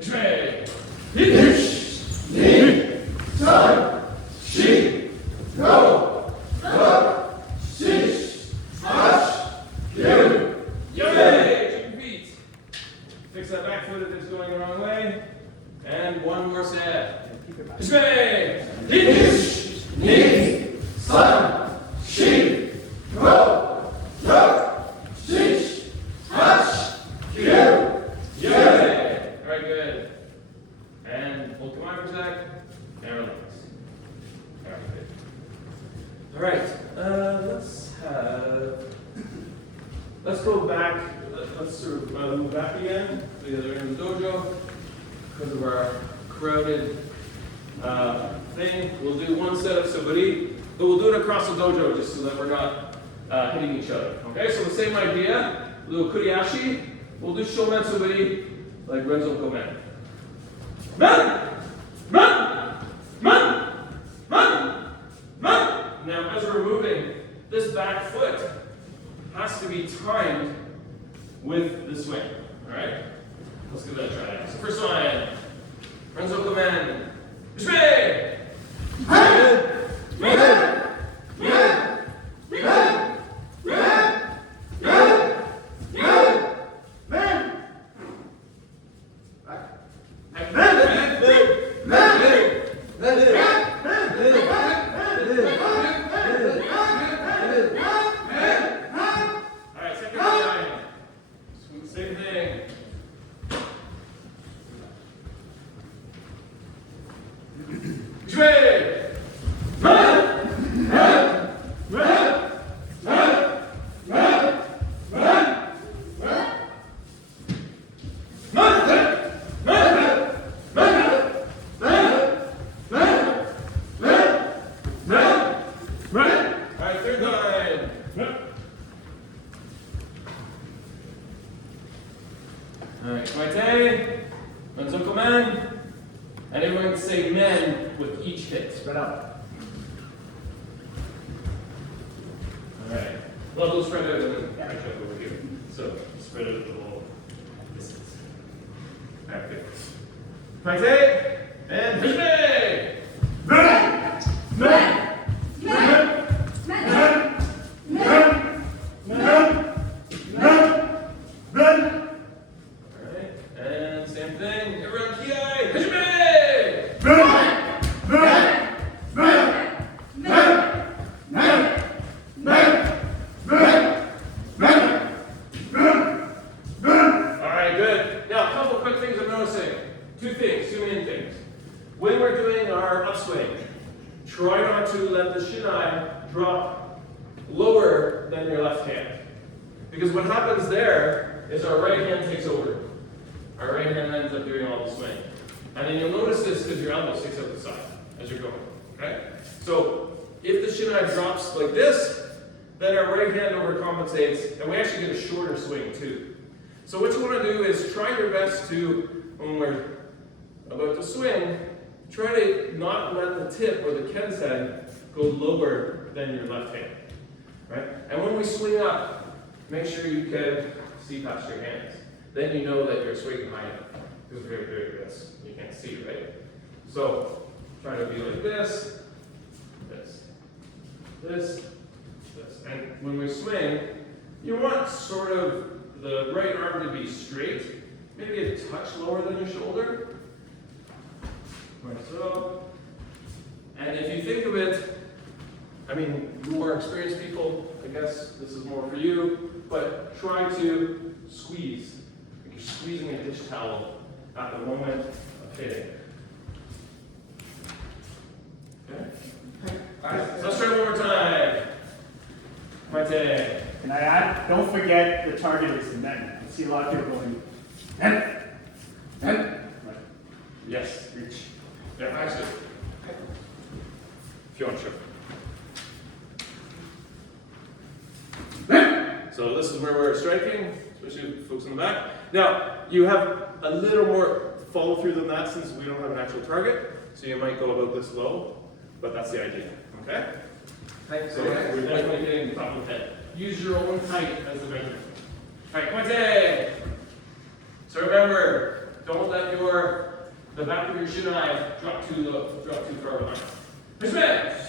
Straight. Ish, ni, san, shi, go, look, shish, hash, kyu. Yay! Check your feet. Fix that back foot if it's going the wrong way. And one more set. Keep it back. Straight. Ish, ni, san, shi, go, look, shish, hash, kyu. Yay! Alright, good. And we'll come on for a sec. And relax. Alright, let's go back. Let's sort of move back again to the other end of the dojo because of our crowded thing. We'll do one set of suburi, but we'll do it across the dojo just so that we're not hitting each other. Okay, so the same idea. Little kuriashi. We'll do shomen suburi like Renzo Komen. Man! Man! Man! Man! Man! Now, as we're moving, this back foot has to be timed with the swing. Alright? Let's give that a try. So first one, Renzo Komen. Swing! Alright, second time. Same thing. Swing! Alright, third time. Alright, Kaite, Manzoko men, and everyone say men with each hit. Spread out. Alright, well, they'll spread out and then catch up over here. So, spread out the whole distance. Alright, good. Kaite, and Hajime! Alright, and same thing. Everyone, Kiai, Hajime! Alright, good. Now, a couple quick things I'm noticing. Two main things. When we're doing our upswing, try not to let the shinai drop lower than your left hand. Because what happens there is our right hand takes over. Our right hand ends up doing all the swing. And then you'll notice this because your elbow sticks out the side as you're going. Okay? So if the shinai drops like this, then our right hand overcompensates, and we actually get a shorter swing too. So what you want to do is try your best to, when we're about to swing, try to not let the tip or the kensen go lower than your left hand. Right? And when we swing up, make sure you can see past your hands. Then you know that you're swinging high enough. Because we're doing this. You can't see, right? So try to be like this, this, this, this. And when we swing, you want sort of the right arm to be straight, maybe a touch lower than your shoulder. Like so. And if you think of it, I mean, more experienced people, I guess this is more for you, but try to squeeze. Like you're squeezing a dish towel at the moment of hitting. Okay? Alright, so let's try one more time. Mate. Can I add? Don't forget the target is the men. I see a lot of people going, men. Right. Yes, reach. Yeah, actually. If you want to. So this is where we're striking, especially folks in the back. Now, you have a little more follow through than that since we don't have an actual target. So you might go about this low, but that's the idea, okay? So we're definitely hitting the top of the head. Use your own height as the measurement. All right, pointe. So remember, don't let the back of your shin eye drop too far behind. Respect.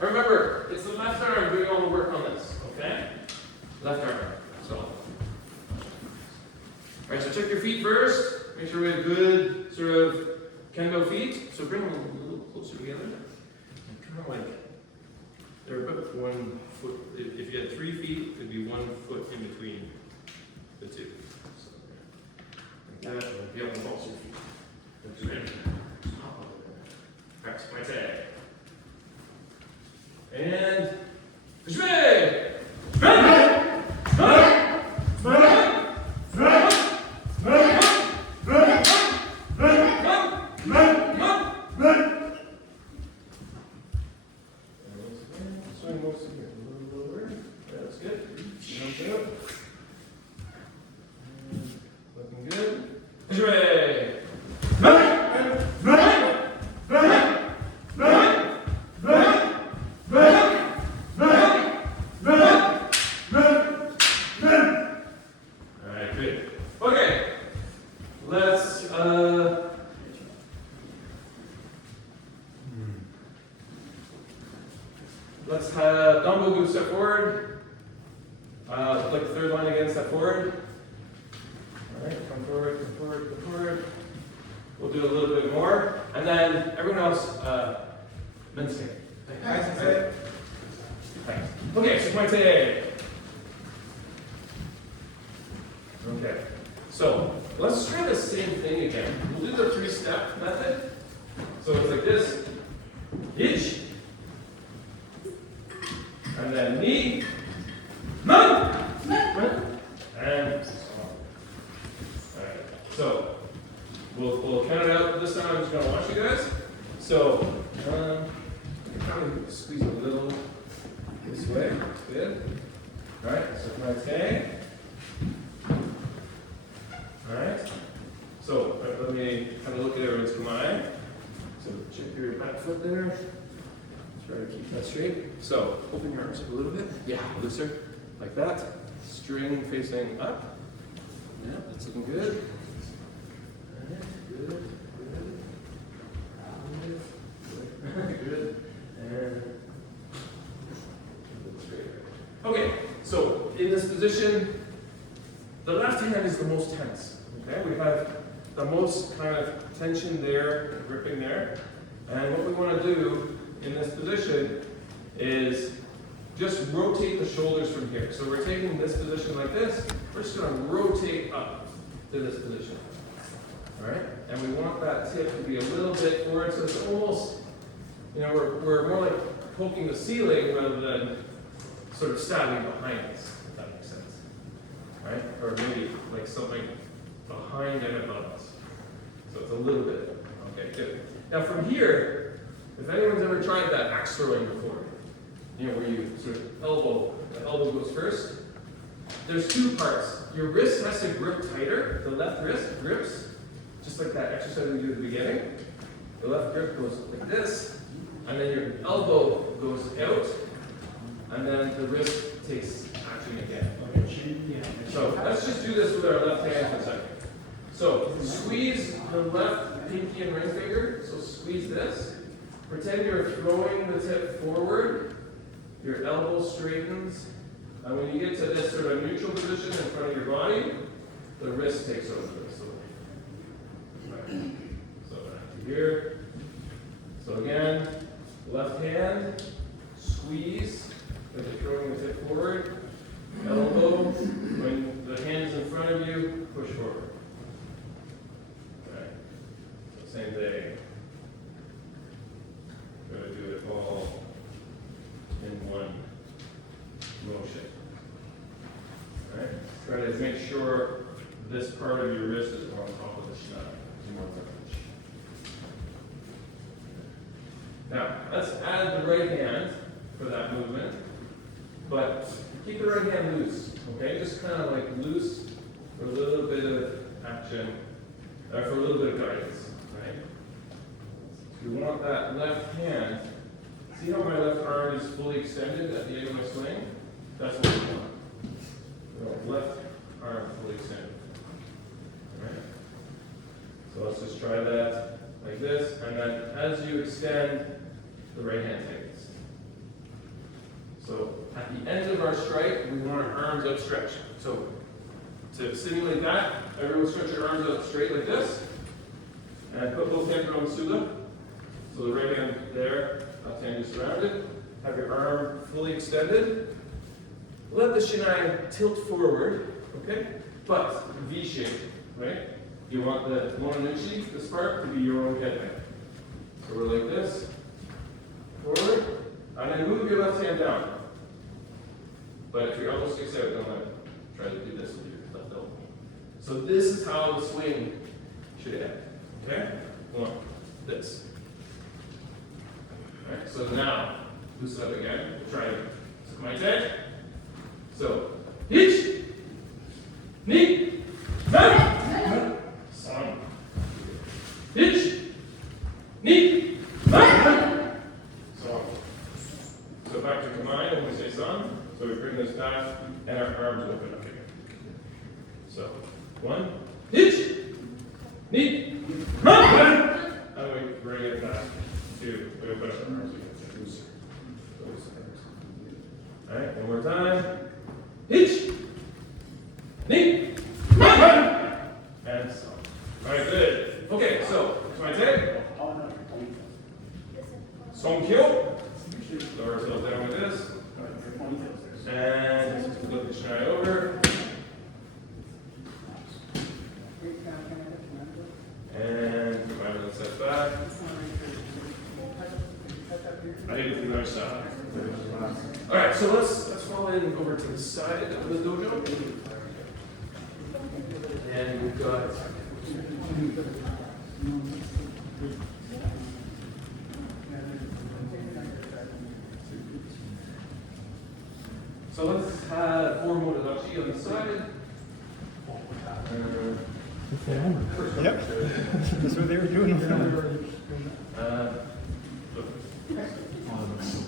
Remember, it's the left arm doing all the work on this, okay? Left arm. So. Alright, so check your feet first. Make sure we have good sort of kendo feet. So bring them a little closer together. And kind of like, they're about 1 foot. If you had 3 feet, it'd be 1 foot in between the two. So, like that, be able to pulse your feet. Press my tag. And swing! Swing most of here. A little lower. That's good. Looking good. Swing! Let's have dumbbell go step forward. Like the third line again, step forward. All right, come forward, come forward, come forward. We'll do a little bit more. And then everyone else, men's take. Okay, so point A. Okay, so let's try the same thing again. We'll do the 3-step method. So it's like this. Hitch. And then knee, none, and all right. So we'll count it out this time. I'm just gonna watch you guys. So you can probably squeeze a little this way. Good. All right. So my tag. All right. So let me have a look at everyone's combined. So check your back foot there. Try to keep that straight. So open your arms up a little bit. Yeah, looser. Like that. String facing up. Yeah, that's looking good. Good. Good. Good. And straight. Okay, so in this position, the left hand is the most tense. Okay, we have the most kind of tension there, gripping there. And what we want to do in this position is just rotate the shoulders from here. So we're taking this position like this. We're just going to rotate up to this position. All right? And we want that tip to be a little bit forward, so it's almost, we're more like poking the ceiling rather than sort of stabbing behind us, if that makes sense. All right? Or maybe like something behind and above us. So it's a little bit. Okay, good. Now from here, if anyone's ever tried that axe throwing before, you know, where you sort of the elbow goes first, there's two parts. Your wrist has to grip tighter. The left wrist grips, just like that exercise we did at the beginning. The left grip goes like this, and then your elbow goes out, and then the wrist takes action again. So let's just do this with our left hand for a second. So squeeze the left pinky and ring finger. So squeeze this. Pretend you're throwing the tip forward. Your elbow straightens. And when you get to this sort of neutral position in front of your body, the wrist takes over. So back to here. So again, left hand, squeeze, like you're throwing the tip forward. Elbow, when the hand is in front of you, push forward. Okay. So same thing. Gotta do it all in one motion. Alright? Try to make sure this part of your wrist is on top of the shot. Now, let's add the right hand for that movement, but keep the right hand loose, okay? Just kind of like loose for a little bit of action, or for a little bit of guidance, right? So we want that left hand. See how my left arm is fully extended at the end of my swing? That's what we want. So left arm fully extended. All right? So let's just try that like this, and then as you extend, the right hand takes. So at the end of our strike, we want our arms outstretched. So to simulate that, everyone stretch your arms out straight like this, and put both hands around the Sula. So the right hand there, left hand is surrounded. Have your arm fully extended. Let the shinai tilt forward, okay? But V shape, right? You want the mononuchi, this part, to be your own headband. So we're like this, forward, and then move your left hand down. But if your elbow sticks out, don't let it. Try to do this with your left elbow. So this is how the swing should end, okay? One, this. All right, so now, loosen up again. We'll try to my head. So, hitch, knee, man, son. Hitch, knee, man, son. So back to command when we say son. So we bring this back and our arms open up again. So, one, hitch, knee, man, and we bring it back to, we open up our arms again. All right, one more time. Hitch, knee, and so. All right, good. Okay, so my take. Song Kyo. Lower ourselves down like this. And flip the shinai over. And come out and set back. I need it from the other side. All right, so let's fall in over to the side of the dojo. And we've got so let's have four motodachi on the side. Yep, that's what they were doing.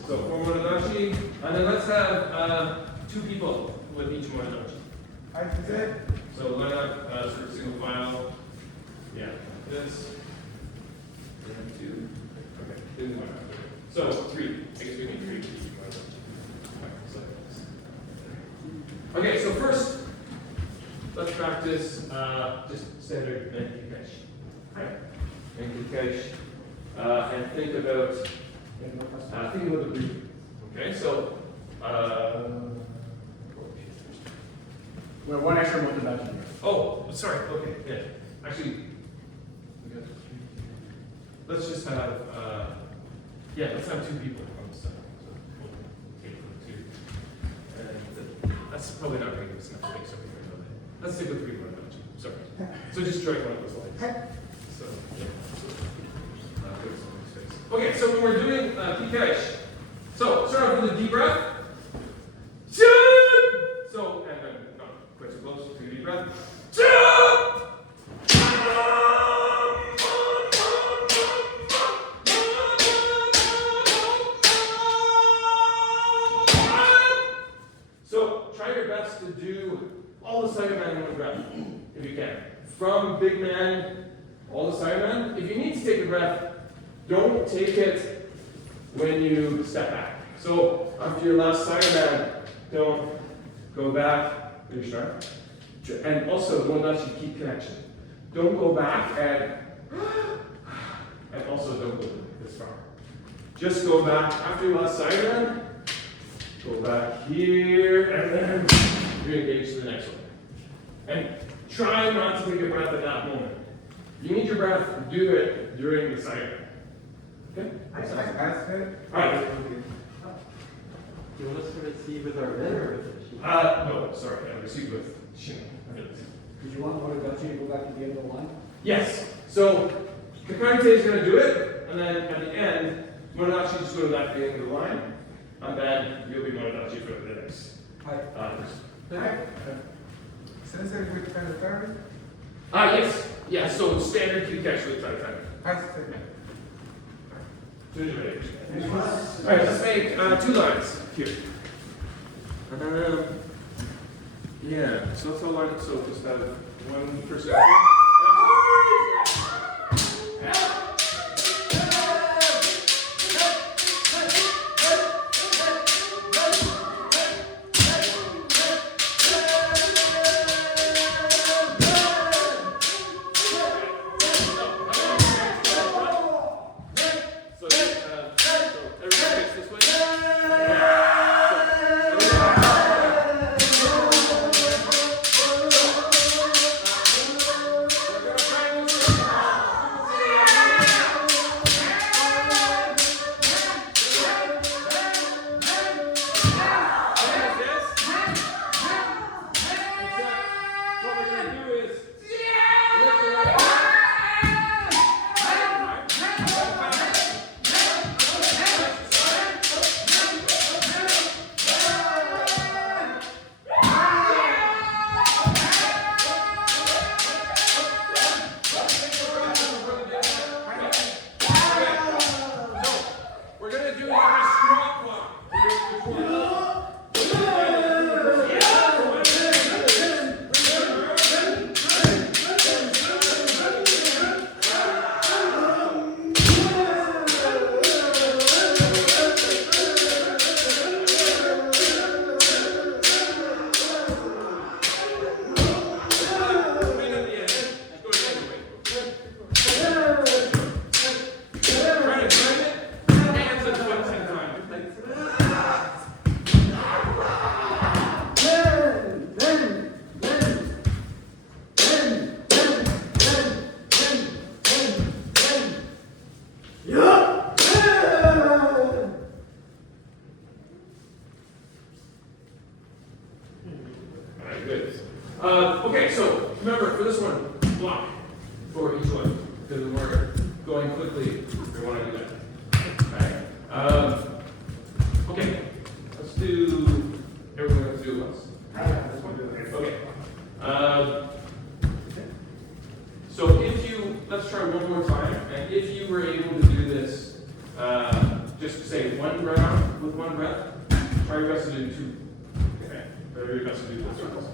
So four motodachi, and then let's have two people with each motodachi. So line up sort of single file. Yeah, this. And two. Okay, didn't want to. So three. I guess we need three. Okay, so first, let's practice just standard Menkikash. Right? Menkikash. And think about the breathing. Okay, so We have one extra motodachi here. oh, sorry. Okay, yeah. Actually, let's just have let's have two people on the side. So we'll take two. And that's probably not going to give us enough space over here. Let's take the three motodachi. Sorry. So just drag one of those lines. So yeah. So, Okay, so when we're doing PKH, so start off with a deep breath. So, and then not quite so close, take a deep breath. So try your best to do all the Cyberman in one breath, if you can. From big man, all the Cyberman. If you need to take a breath, don't take it when you step back. So after your last Cyberman, don't go back, really sharp. And also, one last, you keep connection. Don't go back and also don't go this far. Just go back after your last Cyberman. Go back here, and then re-engage to the next one. And try not to take a breath at that moment. You need your breath, do it during the siren. Okay? All right. Do you want us to receive with our men or with the sheep? No, sorry, I received with Shin. Did you want Motodachi to go back to the end of the line? Yes. So Kakarite is going to do it, and then at the end, Motodachi just go back to the end of the line, and then you'll be Motodachi for the next. Sensei with Tanatari? Yes. Yeah, so standard key catch with Tanatari. Alright, let's make 2 lines here. Yeah, so let's all line up, so just have one person. Okay, so remember for this one, block for each one because we're going quickly. We want to do that. Alright. Okay, let's do. Everyone, let's do once. Okay. So if you let's try one more time, and if you were able to do this, just say one round with one breath. Try your best to do 2. Okay. Try your best to do both circles.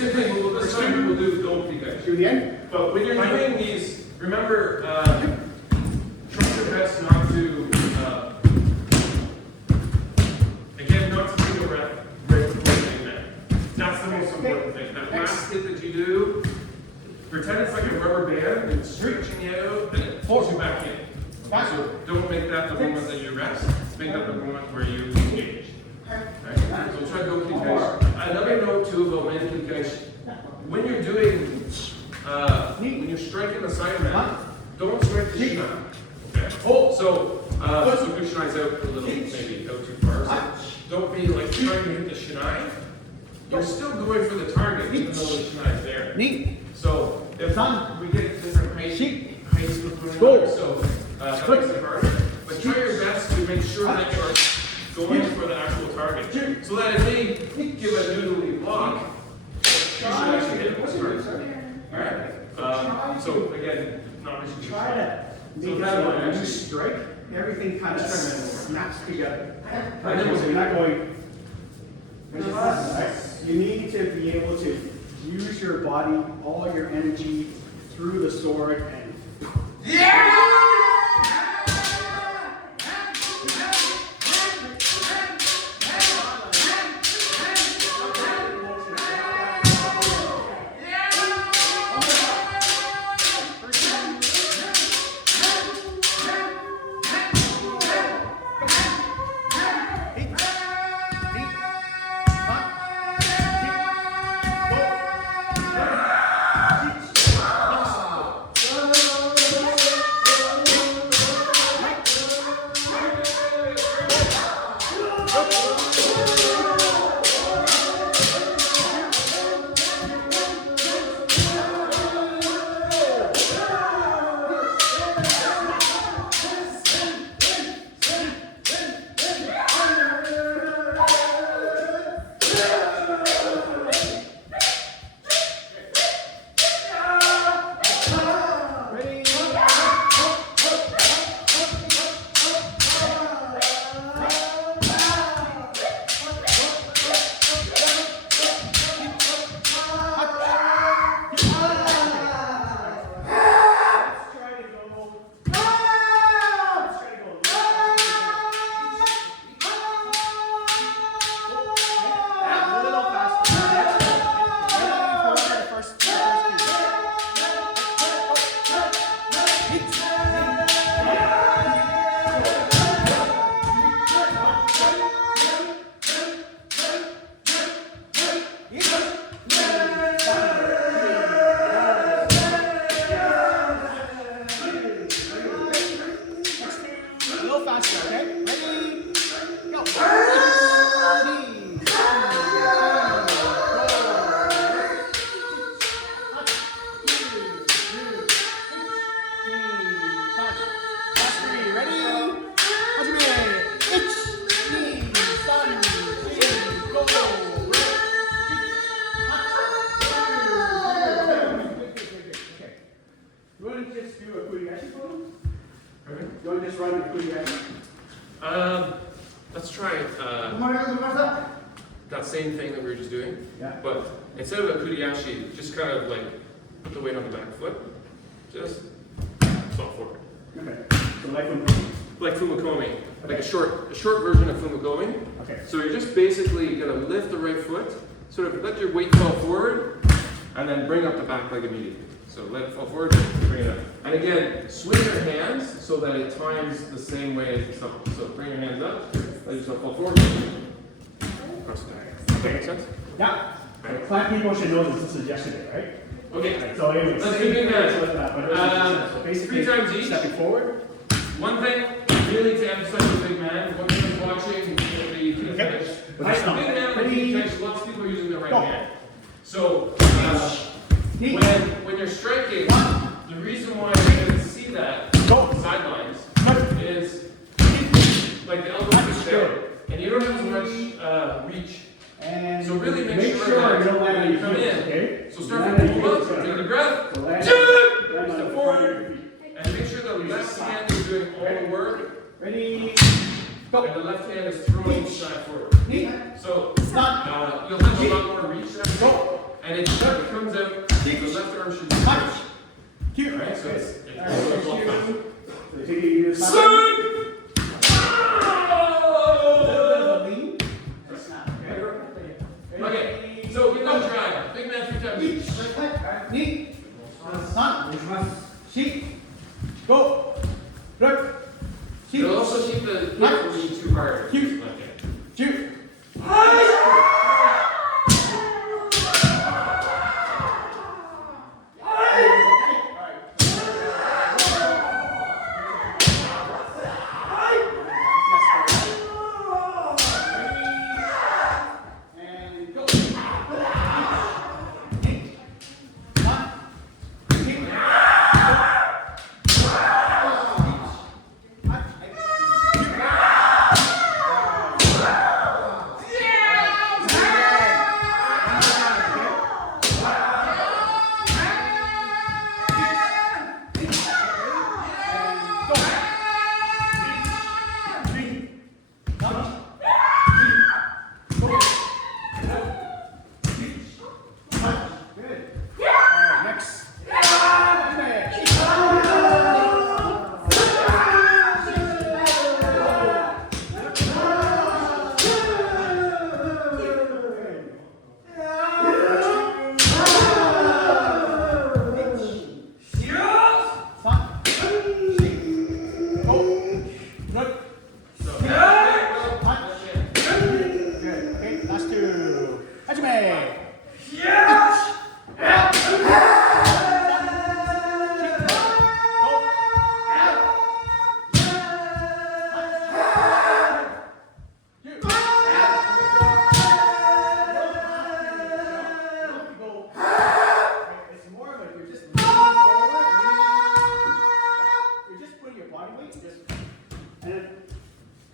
same thing, this time we'll do don't be guys. Do the end. But when you're doing these, remember, trust your best not to, again, not to take a breath right before doing that. That's the most important thing. That last hit that you do, pretend it's like a rubber band, and it's stretching you out, and it pulls you back in. So don't make that the moment that you rest, make that the moment where you engage. Right? So try don't be guys. Another note too about when guys, when you're doing when you're striking the side man, don't strike the shinai. Okay. So push shinai's out a little, maybe go too far. So don't be like trying to hit the shinai. You're still going for the target, even though the shinai's there. So if we get different heights with one another, so that makes it harder. But try your best to make sure that you're going for the actual target, so that if they give a noodly block, you should actually hit the target. Alright? So again, not as you Try to So make it that so one when you actually- strike, everything kind of snaps together. And then So you're not going. Right? You need to be able to use your body, all your energy through the sword and. Let's try that same thing that we were just doing. Yeah. But instead of a kuriyashi, just kind of like put the weight on the back foot. Just fall forward. Okay. So Like fumakomi. Like a short version of fumakomi. Okay. So you're just basically gonna lift the right foot, sort of let your weight fall forward, and then bring up the back leg immediately. So let it fall forward, bring it up. And again, swing your hands so that it times the same way as the stomach. So bring your hands up, let yourself fall forward, cross the back. Does that make sense? Yeah. So plant people should know this is yesterday, right? Okay. So anyways, Let's begin that. So basically, 3 times each. stepping forward. One thing, really to emphasize the big man, when you're watching the finish. But that's not- Big man, the Ready? finish, lots of people are using their right Go. hand. So, Knee. when you're striking, the reason why you're going to see that Go. sidelines Cut. is like the elbow is down, and you don't have as much reach. And So really make sure you that don't land on when you your come heels, in, okay? So start Land from on your pull heels, up, take a breath, So land- step land on the front of forward, your feet. and make sure the left hand is doing all the work, Ready? and Go. the left hand is throwing each side forward. Knee. So Stop. you'll have a lot more reach there. Go. And and it comes out, the left arm should be Punch. switched. Cue. Alright, so it's All right, next both cue. hands. So take it to the side. Swing! Lean. Snap. Okay, so get that drive. Big man 3 times each. Knee. Sun. Sheet. Go. Look. Sheet. It'll also keep the hip from being too hard. Cue. Okay. Shoot.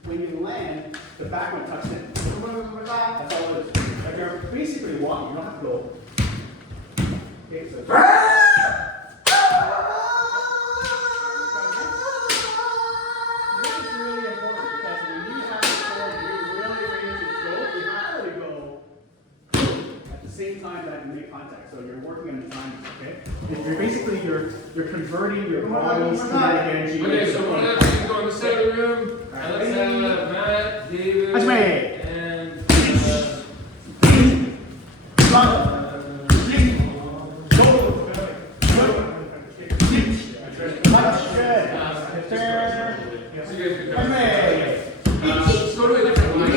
When you land, the back one tucks in. That's all it is. Like you're basically walking, you don't have to go. Okay, so. This is really important because when you have the sword, you're really ready to go. You have to go at the same time that you make contact. So you're working on the timing, okay? You're basically you're converting your body's kinetic energy. Okay, so one of us go in the side of the room, and let's have Matt, David, Hajime. and so you guys can come. Let's go to a different line.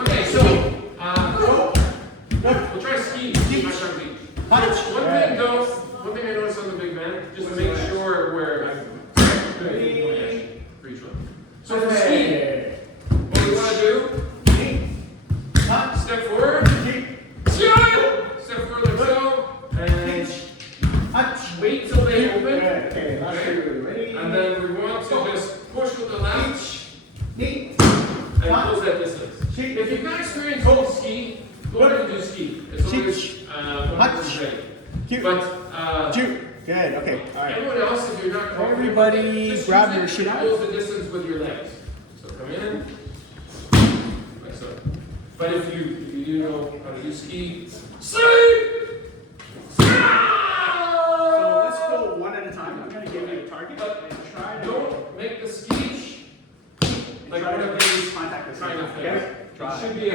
Okay, so we'll try ski. One thing I noticed on the big man, just to make sure where for each one. So for ski, what we want to do, step forward, step forward like so, and wait till they open. Okay, last two, ready? And then we want to just push with the left Knee. and close that distance. If you've got experience with ski, go ahead and do ski. It's always one is ready. But Good, okay, alright. everyone else, if you're not comfortable, Everybody just grab use your it, shit out. close the distance with your legs. So come in, like so. But if you know how to do ski, So let's go one at a time. I'm gonna give you a target and try to don't make the ski like try one to of these contact this kind of things. Okay? It should be a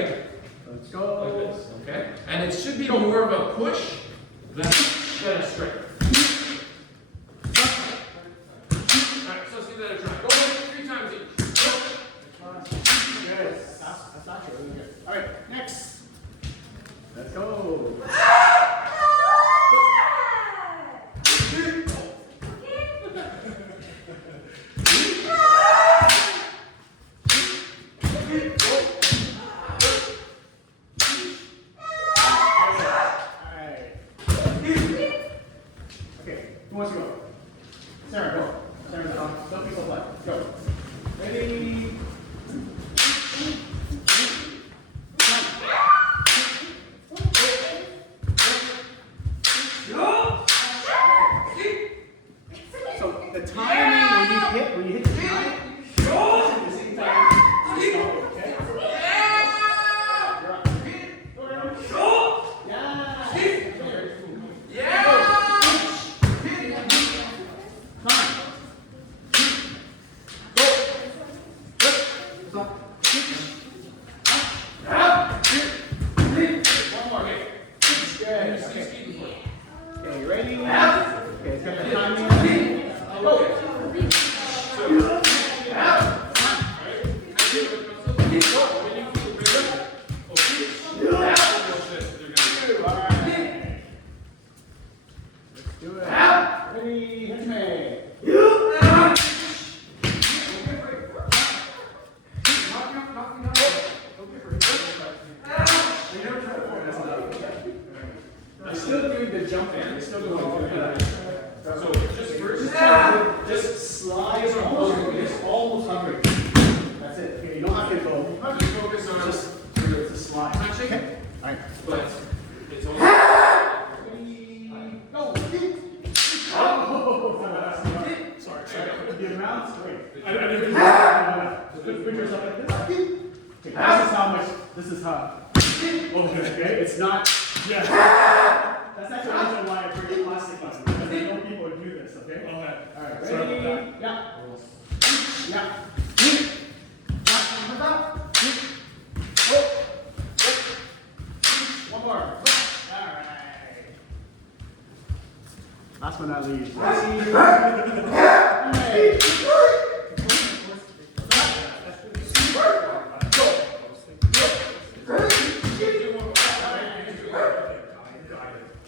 Let's like go. this, okay? And it should be more of a push than a strike. Alright, so let's give that a try. Go 3 times each. Good. That's not true. Really good. Alright, next. Let's go. Alright. Okay, who wants to go? Sarah, go. Sarah, don't be so flat. Go. Ready? So the timing when you hit the time, at the same time, you stop, okay? You're up. Yeah. That's enough. You're still doing the jumping. You're still going through that. So just first. Just slide almost hovering. That's it. Okay, you don't have to go. Just focus on Just slide. touching, Alright. but it's only. Go. Sorry. The amount. Wait. I didn't. Put yourself like this. Okay, this is how much. This is how. Okay. It's not. Yeah. That's actually the reason why I bring a plastic button, because I know people do this. Okay. Alright. Sorry about Ready? Yeah. Yeah. One more. Alright. Last but not least.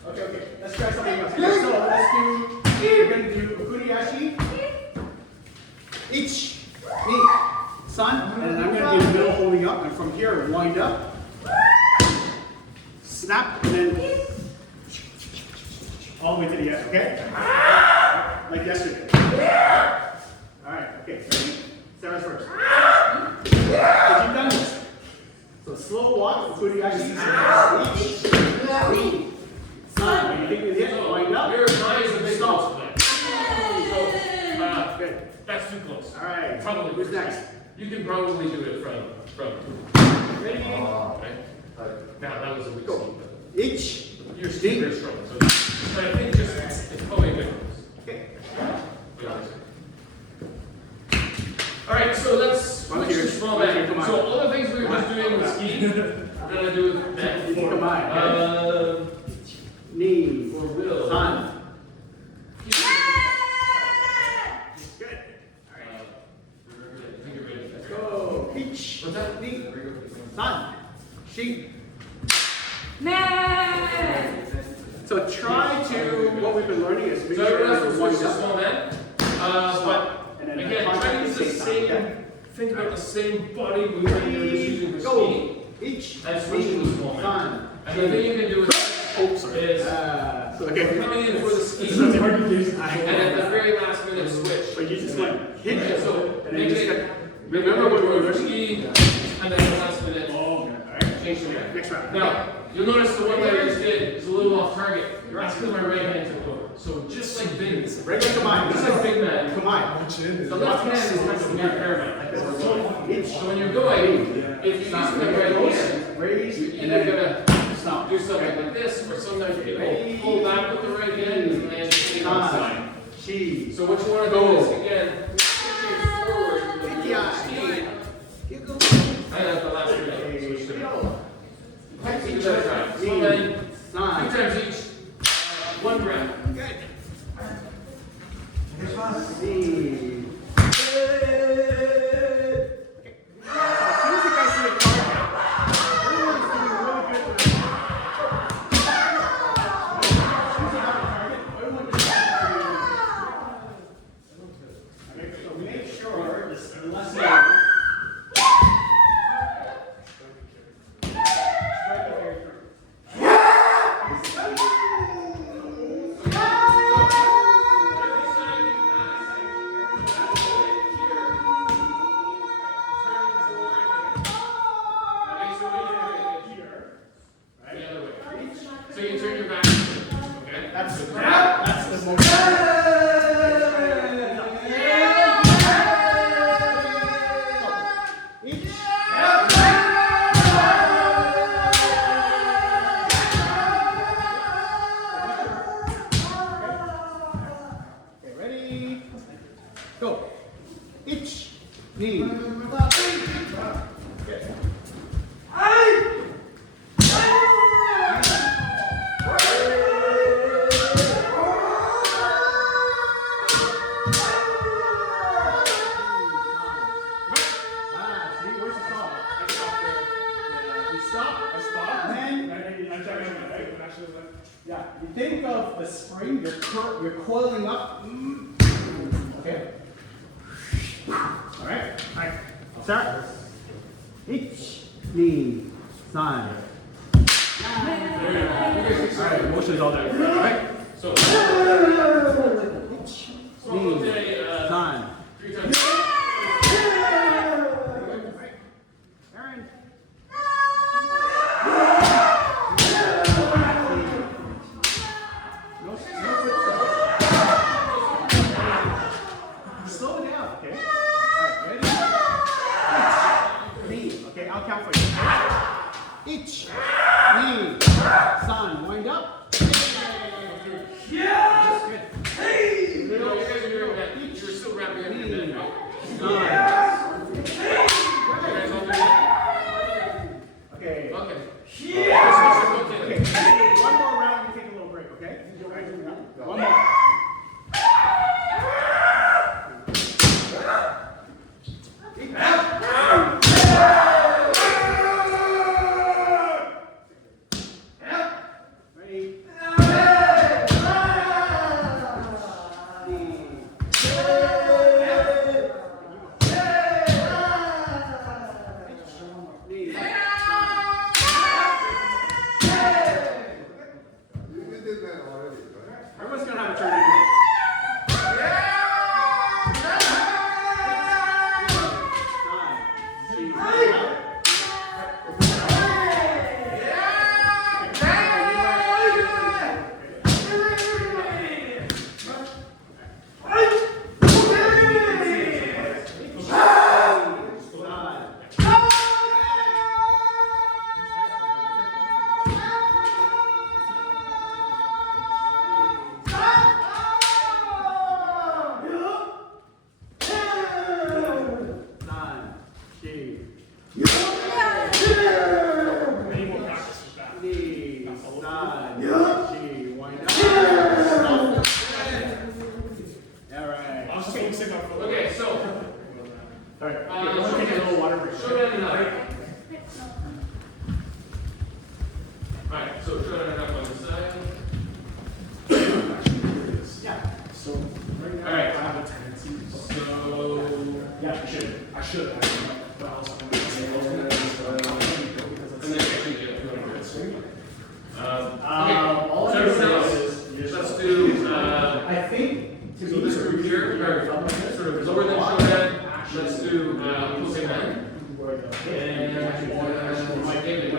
Okay. Let's try something else. Okay, so we're going to do Ukuriashi. Ich, me, son, and I'm going to be in the middle holding up, and from here, wind up, snap, and then all the way to the end, okay? Like yesterday. Alright, okay, ready? Sarah's first. Because you've done this. So slow walk, Ukuriashi, ich, me, son, when you think of it, wind up, Your mind is a big stop. Good. That's too close. Alright, Probably. who's next? You can probably do it from. Ready? Okay. Now that was a weak Go. speed, Ich, but you're still very strong. So, but I think just it's probably a bit close. okay. Be honest. All right, so let's switch to small man. Come on. So all the things we were just doing with ski, we're gonna do with man. Combine. Knee, For Will. son. Good. I think you're ready. Go. Ich, What's that? knee, son. She. So try to, what we've been learning is make So sure everyone else will everyone's switch to small man. But And then again, contact try to use the is same. yeah. Think about the same body movement you're just using for ski. Go. Ich, And switch to the small man. son. And the thing you can do is Okay. coming in for the ski. This is hard to do. And at the very last minute switch. But you just went hit Okay, it. so And then make just it. get, remember what we were learning? Ski, and then the last minute. Alright. Change the man. Next round. Now, you'll notice the one that I just did is a little off target. That's because my right hand took over. So just like big, just Regular combine. like big man, Come on. the left hand is meant to be your paramount. So when you're going, if you're using the right hand, Raise, you're and either then gonna stop. do something like this, or sometimes people pull back with the right hand and land sitting on the side. Cheese. So what you want to do is again, pushing forward with the ski, and at the last minute, switch to the Take another try. So then, 2 times each, 1 breath. Good. This one. See. Okay. As soon as you guys see the card, everyone's doing really good with it. As soon as you have a target, everyone just okay, so make sure this lesson. Strike it very firm. So you turn your back. Okay? That's the most. Okay, ready? Go. Ich, knee. Okay. See, where's the stop? I stopped there. Yeah, you stop. I stopped. And then I tried to right, but actually went. Yeah, you think of the spring. You're coiling up. Okay. All right. All right. Start. Ich, knee, san. Alright, motion's all there. Alright? So, so we'll say, Time. 3 times. Aaron. No footsteps. Slow it down, okay? Alright, ready? Knee. Okay, I'll count for you. Each. Knee. Sun. Wind up. Yes! Good. Hey! You know, you guys are doing that. You were still wrapping up your bed, right? Sun. You guys all doing that? Okay. Okay. Yeah! Okay. One more round, we take a little break, okay? One more. Ready? Everyone's gonna have a turn. Okay, so, Alright, we'll take a little water break. showdown enough. Alright, so showdown enough on the side. Yeah. So right now Alright. I have a tendency. So, Yeah, I should. I should. But also I'm gonna say and then actually get a all so I everyone say else, is let's do, I think to so me this group here, or sort of lower than showdown, let's do, Pokemon. And my David,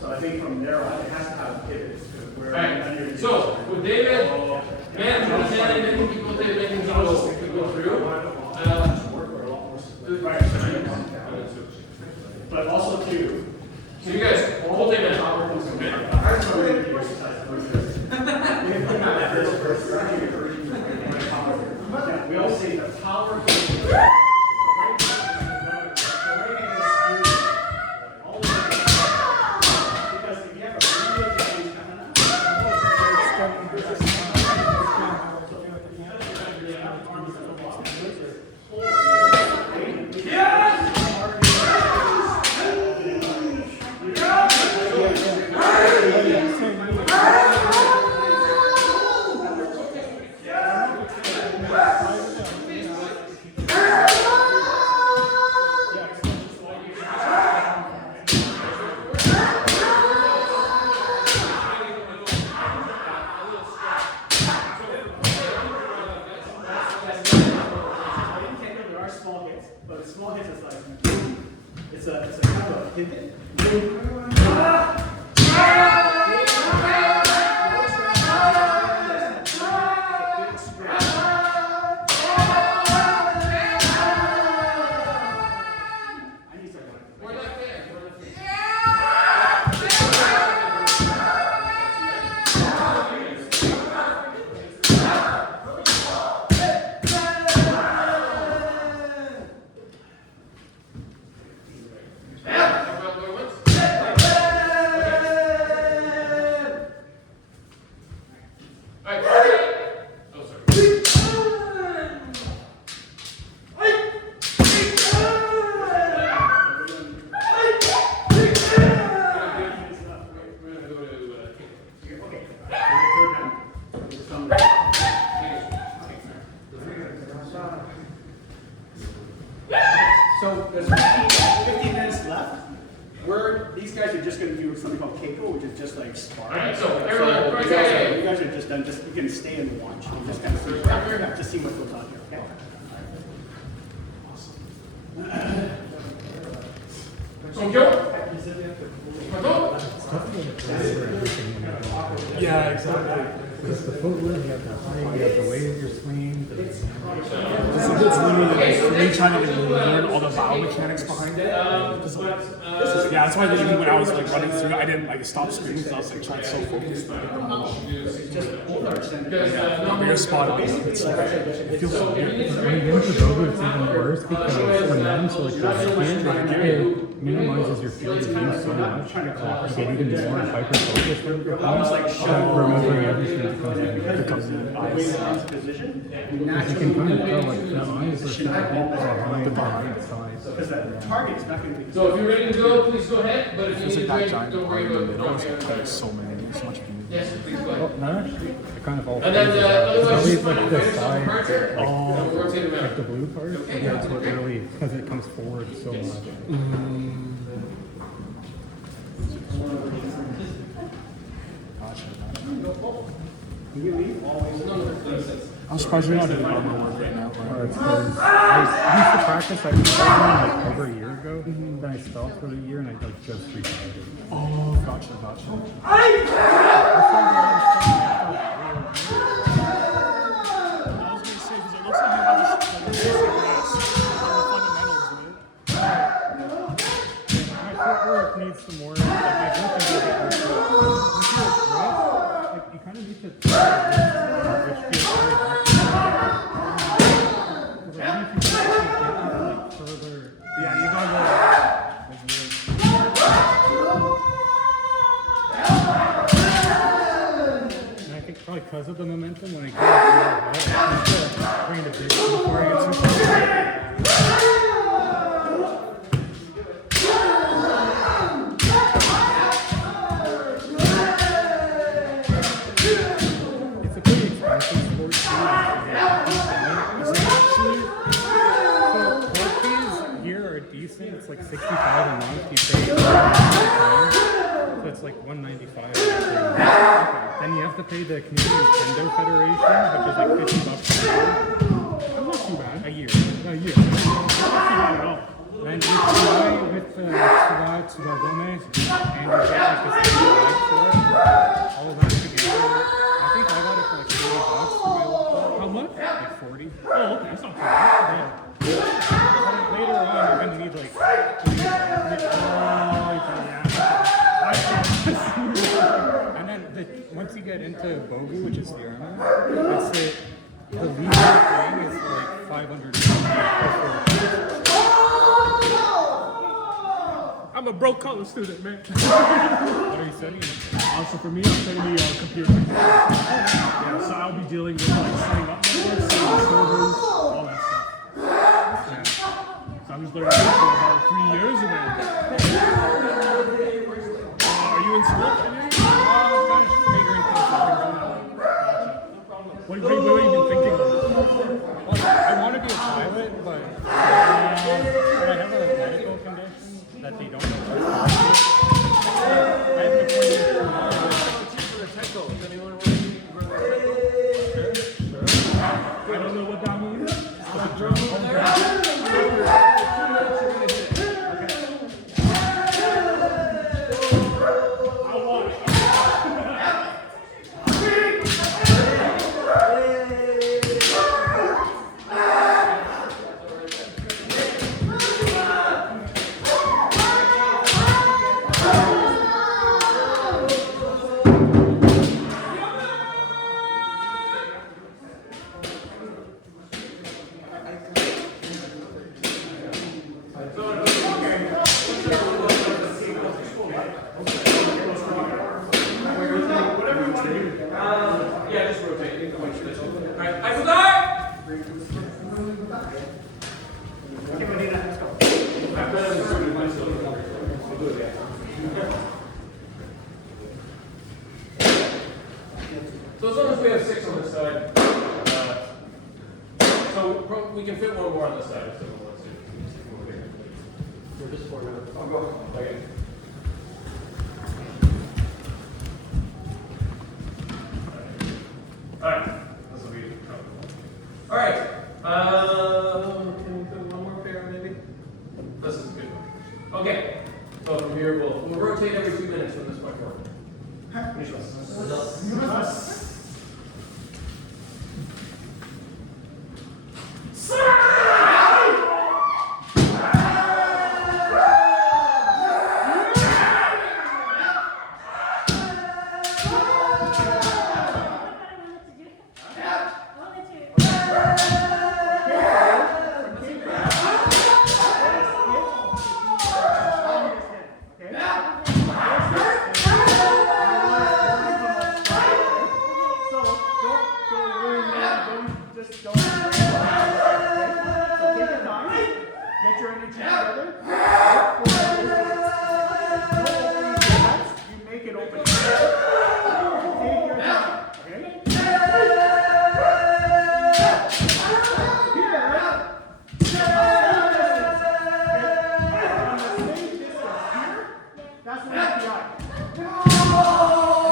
So I think from there on it has to have pivots. Alright, so with David, man, many people say many things to go through. But also too. So you guys, hold David. We all say the power. Because if you have a really change coming up, Yes! is just like spar. Alright, so everyone, You guys are just done, you can stay and watch, and just kind of see, just see what goes on here, okay? Yeah, exactly. Because the footwork, you have the height, you have the way of your swing. It's literally for me trying to learn all the bio mechanics behind it. Yeah, that's why even when I was like running through, I didn't like stop screaming because I was like trying so focused. But your spot, it's like it feels so weird. When you get into Dover, it's even worse because for men, so like the kid, it minimizes your field of view so much. You get even more hyper-focused when you're remembering everything that comes in. Eyes position. Because you can kind of tell like the eyes are behind the side. Because that target is not going to be. So if you're ready to go, please go ahead, but if you need a drink, don't worry about it. So many, so much beauty. Yes, please go Oh, ahead. no, actually, it kind of all And then, otherwise, it's always like the some side, parts here. like Rotate them the out. blue part. Yeah, it's what really, because it comes forward so much. I'm surprised you're not doing armor work right now. Or it's 'cause I used to practice like over a year ago, then I stopped for a year and I like just restarted. Oh, gotcha. I was going to say, because it looks like you have a fundamentals, My footwork needs some work. Like my grip is a bit weak. Once you're like you kind of need to which feels very hard. Because even if you can get like further, Yeah, you gotta go. and I think probably because of the momentum when I get up there, I need to bring it a bit before I get too close. It's a pretty expensive sport too. Is it actually? So court fees here are decent. It's like $65 a month. You pay so it's like $195. Then you have to pay the Canadian Kendo Federation, which is like $50 a year. I'm not too bad. A year. A year. Not too bad at all. And if you buy with Tsuga Gomez and you get like the same bag for it, all of that together, I think I got it for like $40 for my old club. How much? Like 40. Oh, okay, that's not too bad. Yeah. Later on, you're gonna need like. And then once you get into Bogu, which is the armor, it's the legal thing is like 500. I'm a broke college student, man. What are you studying? Also for me, I'm studying computer. Yeah, so I'll be dealing with like setting up networks, setting up servers, all that stuff. Yeah. So I'm just learning that for about 3 years and then. Are you in school? What have you been thinking of? I want to be a pilot, but I have a medical condition that they don't know what's I have an appointment tomorrow. I don't know what that means. Yeah, just rotate. Alright, I start! So as long as we have 6 on this side, so we can fit one more on this side. So let's see. We're just 4 minutes. I'll go. Okay. So don't worry, don't just don't. So take your time, get your energy together. You make it open. Take your time, okay? That's what FBI. And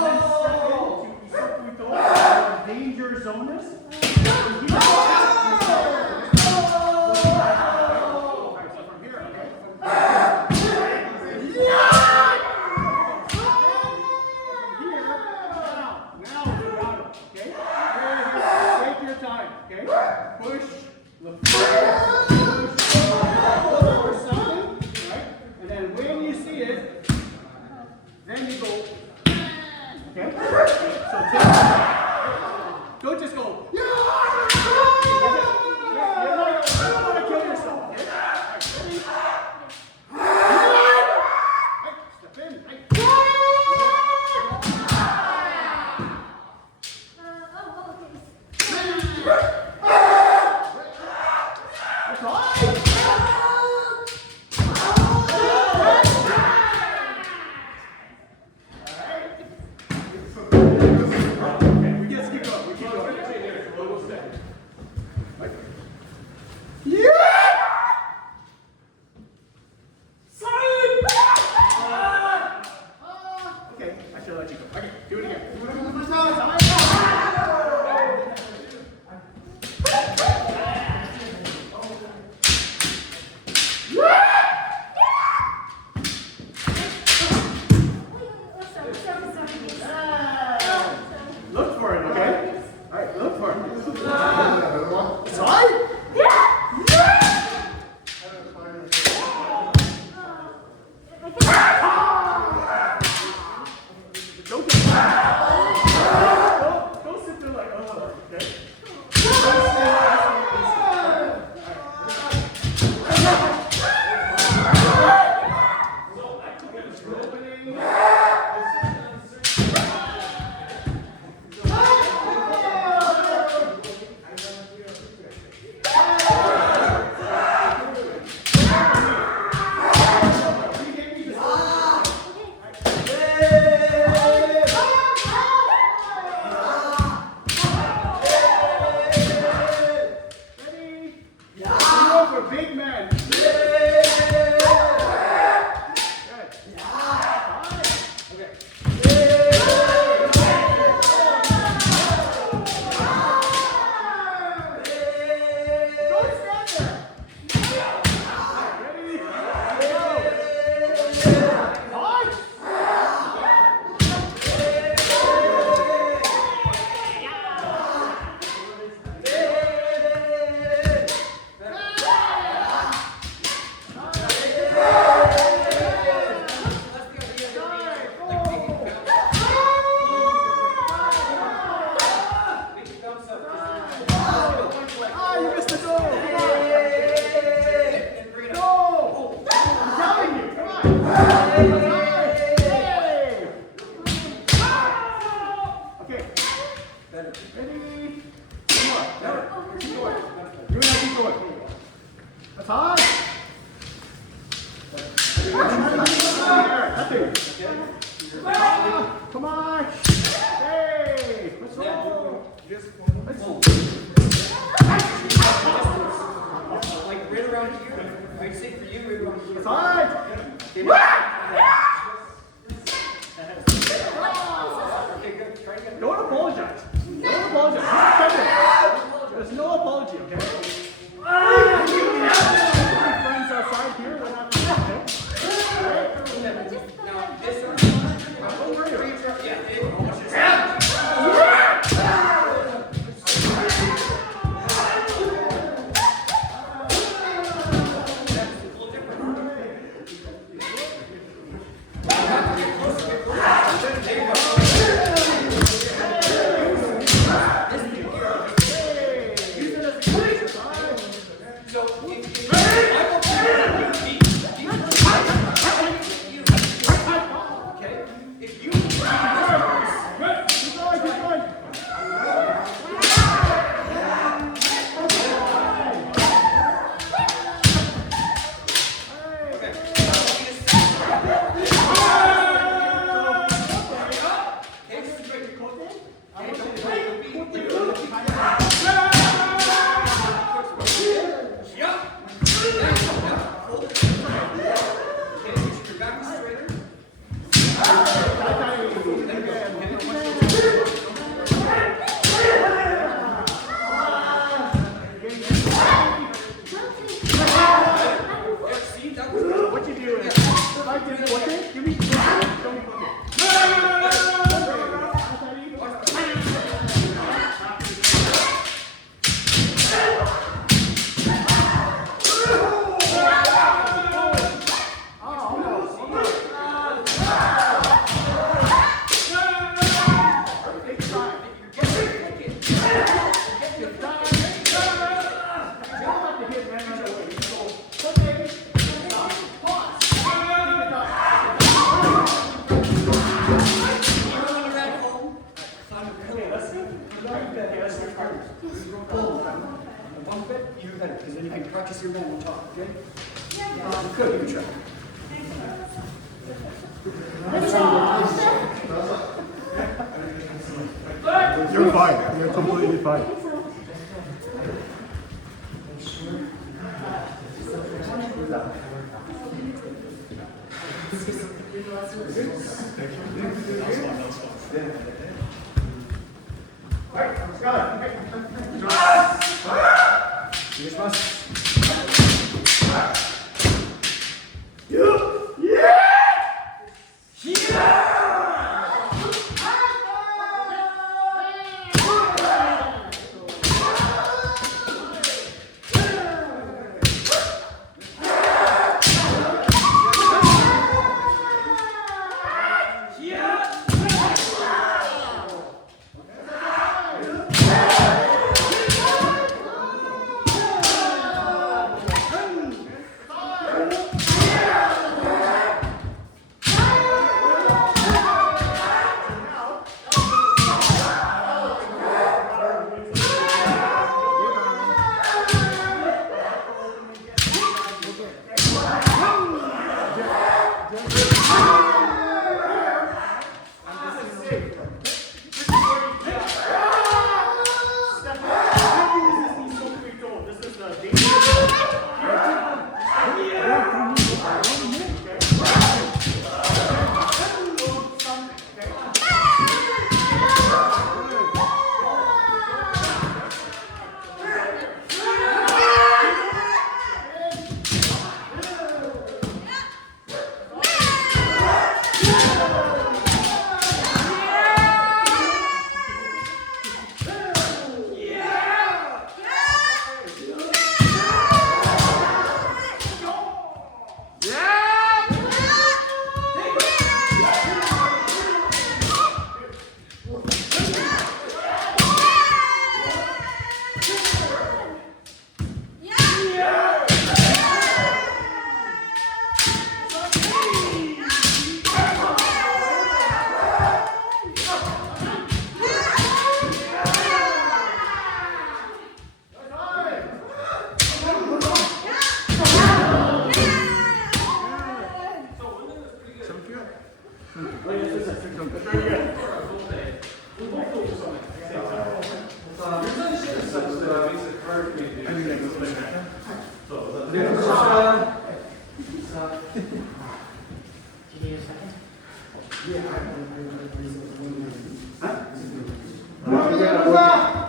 then step into what we call danger zones. Alright, so from here, okay? Now, okay? Take your time, okay? Push, look for something, right? And then when you see it, then you go, okay? So take your time. Don't just go, you don't want to kill yourself, okay? Right, step in, right? That's right. Okay, we just keep going. We keep going. Right. Okay, I should let you go. Okay, do it again. Do it again the first time. Look for it, okay? All right, look for it. It's all right. Don't get don't sit there like, oh, okay? Ready? Go for big man. Good. Okay. Don't stand there. Ready? Go. Punch. Ah, you missed the goal. Go. I'm telling you. Come on. Hey. Okay. Ready? One more. Better. Keep going. You and I keep going. That's hard. Come on. Hey. Let's roll. Let's roll. Like right around here. I'd say for you, right around here. It's hard. Okay, good. Try again. Don't apologize. Don't apologize. There's no apology, okay? Friends outside here, what happened? Okay? Now, this one. Don't worry. Yeah, What you do is, if I did one thing, give me don't book it. One bit, even better, because then you can practice your man on top, okay? Good, you can try. You're fine. You're completely fine. Alright, let's go.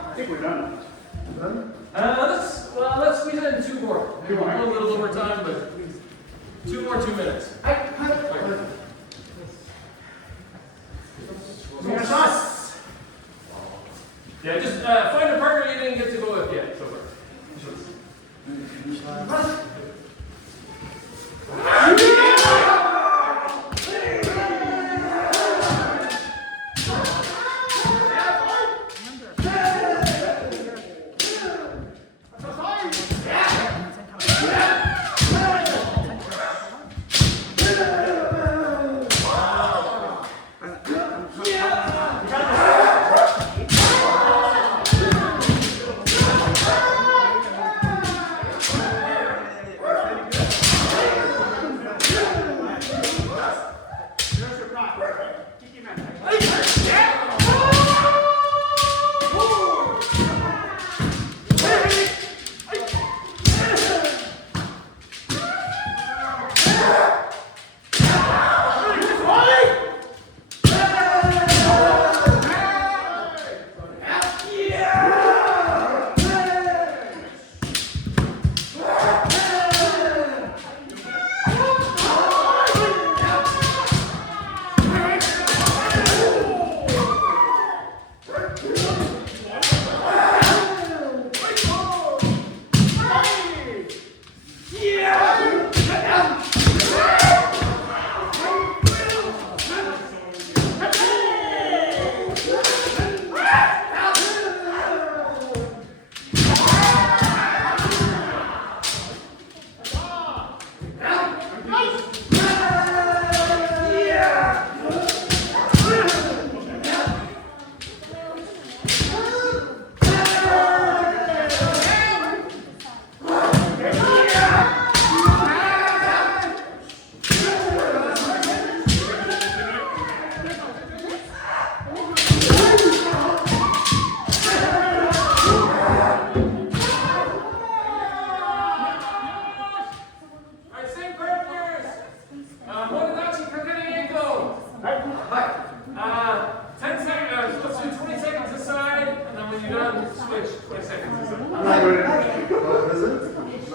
I think we're done. Let's squeeze in two more. We're a little over time, but 2 minutes. Finish Yeah, just find a partner you didn't get to go with yet so far.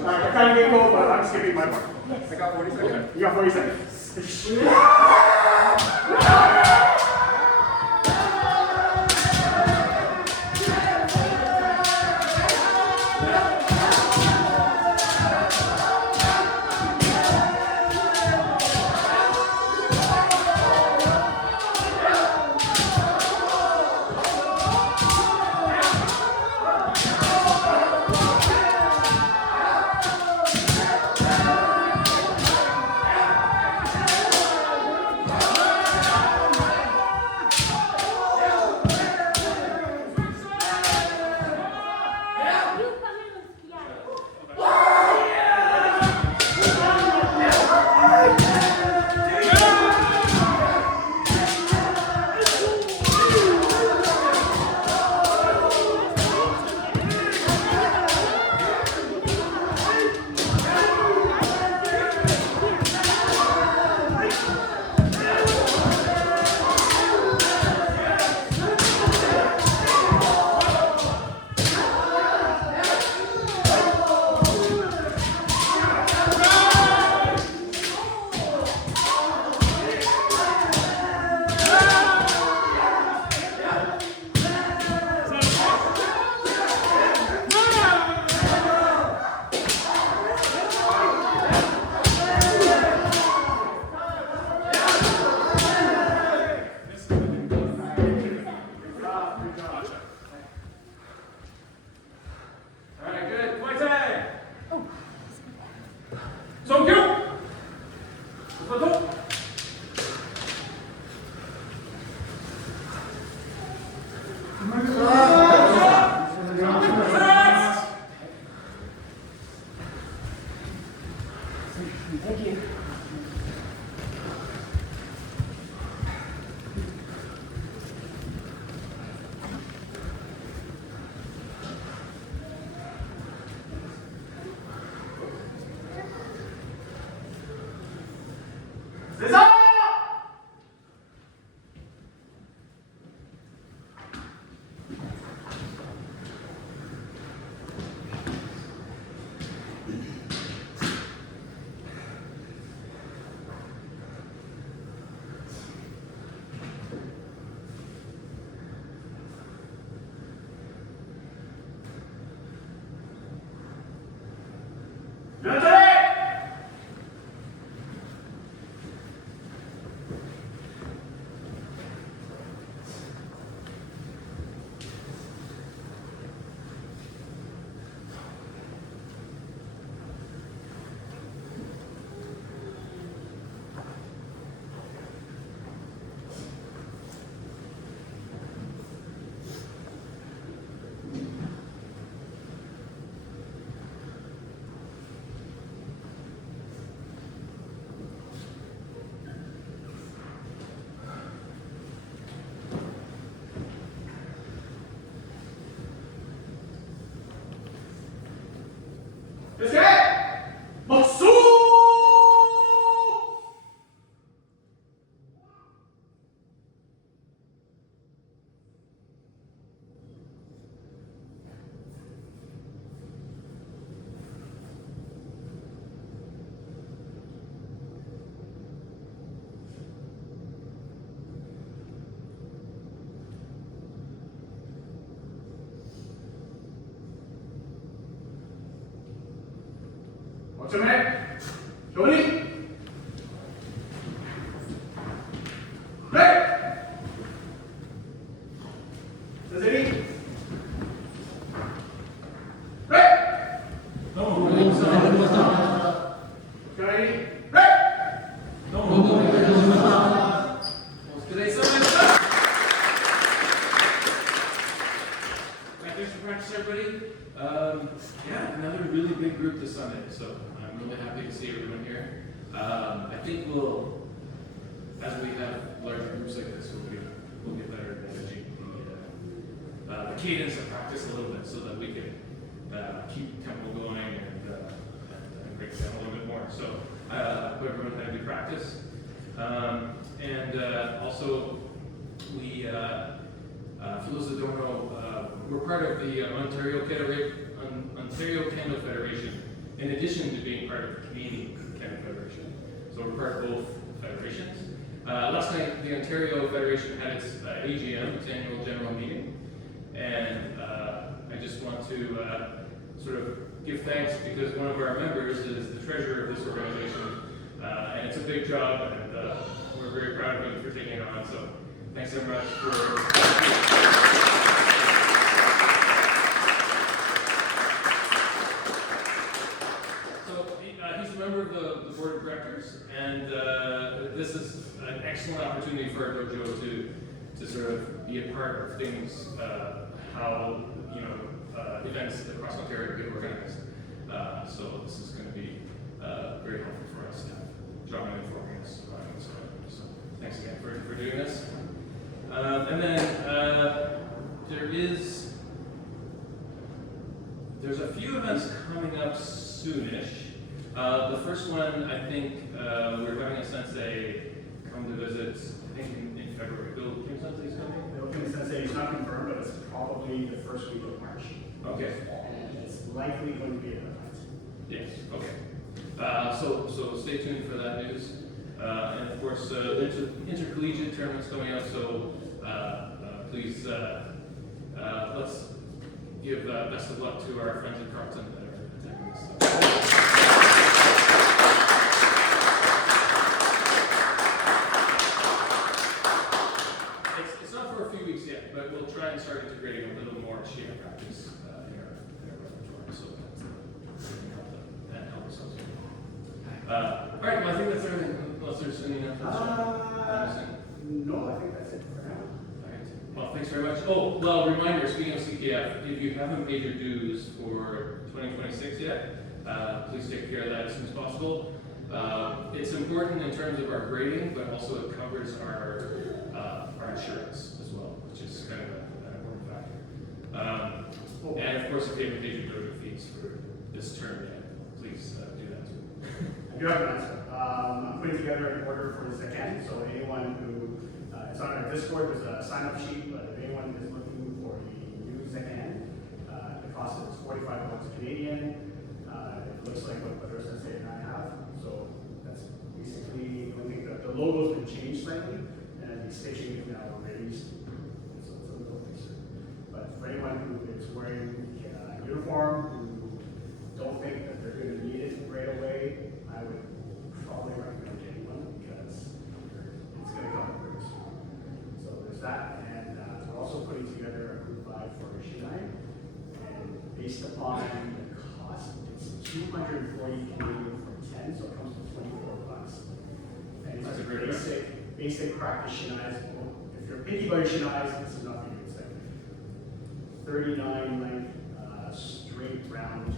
I kind of get cold, but I'm skipping my part. I got 40 seconds. You got 40 seconds. Ochomen. Tony. Right. Sazeri. Right. Johnny. Right. Thanks for practice, everybody. Yeah, another really big group this Sunday, so I'm really happy to see everyone here. I think we'll, as we have larger groups like this, we'll get better at managing the cadence of practice a little bit so that we can keep tempo going and break it down a little bit more. So I hope everyone had a good practice. Also, we, for those that don't know, we're part of the Ontario Kendo Federation, in addition to being part of the Canadian Kendo Federation. So we're part of both federations. Last night, the Ontario Federation had its AGM, its annual general meeting, and I just want to sort of give thanks because one of our members is the treasurer of this organization, and it's a big job, and we're very proud of him for taking it on. So thanks so much for. He's a member of the board of directors, and this is an excellent opportunity for our dojo to sort of be a part of things, how events across Ontario get organized. So this is going to be very helpful for us to have John informing us about what's going on. So thanks again for doing this. And then there's a few events coming up soonish. The first one, I think, we're having a sensei come to visit, I think in February. Bill Kim Sensei's coming? Bill Kim Sensei is not confirmed, but it's probably the first week of March. Okay. And it's likely going to be an event. Yes, okay. So stay tuned for that news. And of course, there's an intercollegiate tournaments coming up, so please, let's give best of luck to our friends at Carleton that are attending this. It's not for a few weeks yet, but we'll try and start integrating a little more Shiha practice in our repertoire, so that helps us. All right, well, I think that's everything, unless there's any other questions. No, I think that's it for now. All right. Well, thanks very much. Oh, well, reminder, speaking of CKF, if you haven't paid your dues for 2026 yet, please take care of that as soon as possible. It's important in terms of our grading, but also it covers our insurance as well, which is kind of an important factor. And of course, if you haven't paid your dojo fees for this term yet, please do that too. I do have an answer. I'm putting together an order for the Zaken, so anyone who, it's on our Discord, there's a sign-up sheet, but if anyone is looking for the new Zaken, the cost is $45 Canadian. It looks like what Pedro Sensei and I have, so that's basically, I think the logo's been changed slightly, and the stitching is now raised, so it's a little nicer. But for anyone who is wearing a uniform, who don't think that they're going to need it right away, I would probably recommend getting one because it's going to come very soon. So there's that, and we're also putting together a group 5 for Shinai, and based upon the cost, it's $240 Canadian for 10, so it comes to $24. And it's That's a a great basic practice Shinai's. If you're picky about your Shinai's, this is not for you. It's like 39 length, straight round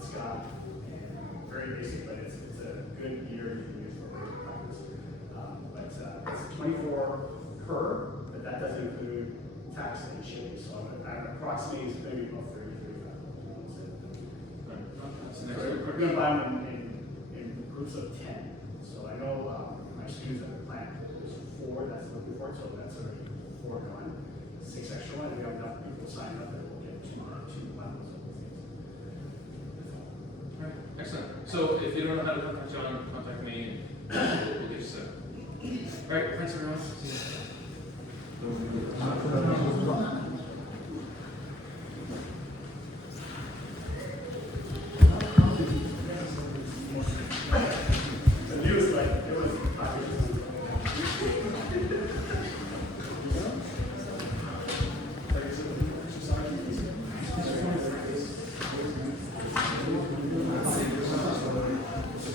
Scott, and very basic, but it's a good gear you can use for basic practice. But it's 24 per, but that doesn't include tax and shipping. So approximately it's maybe about 30, 35. We're going to buy them in groups of 10. So I know my students at the plant, there's 4 that's looking for it, so that's already 4 gone. 6 extra ones, we have enough people signed up that we'll get 2 bundles of those things. All right, excellent. So if you don't know how to contact John, contact me, and we'll get you set. All right, thanks everyone. See you.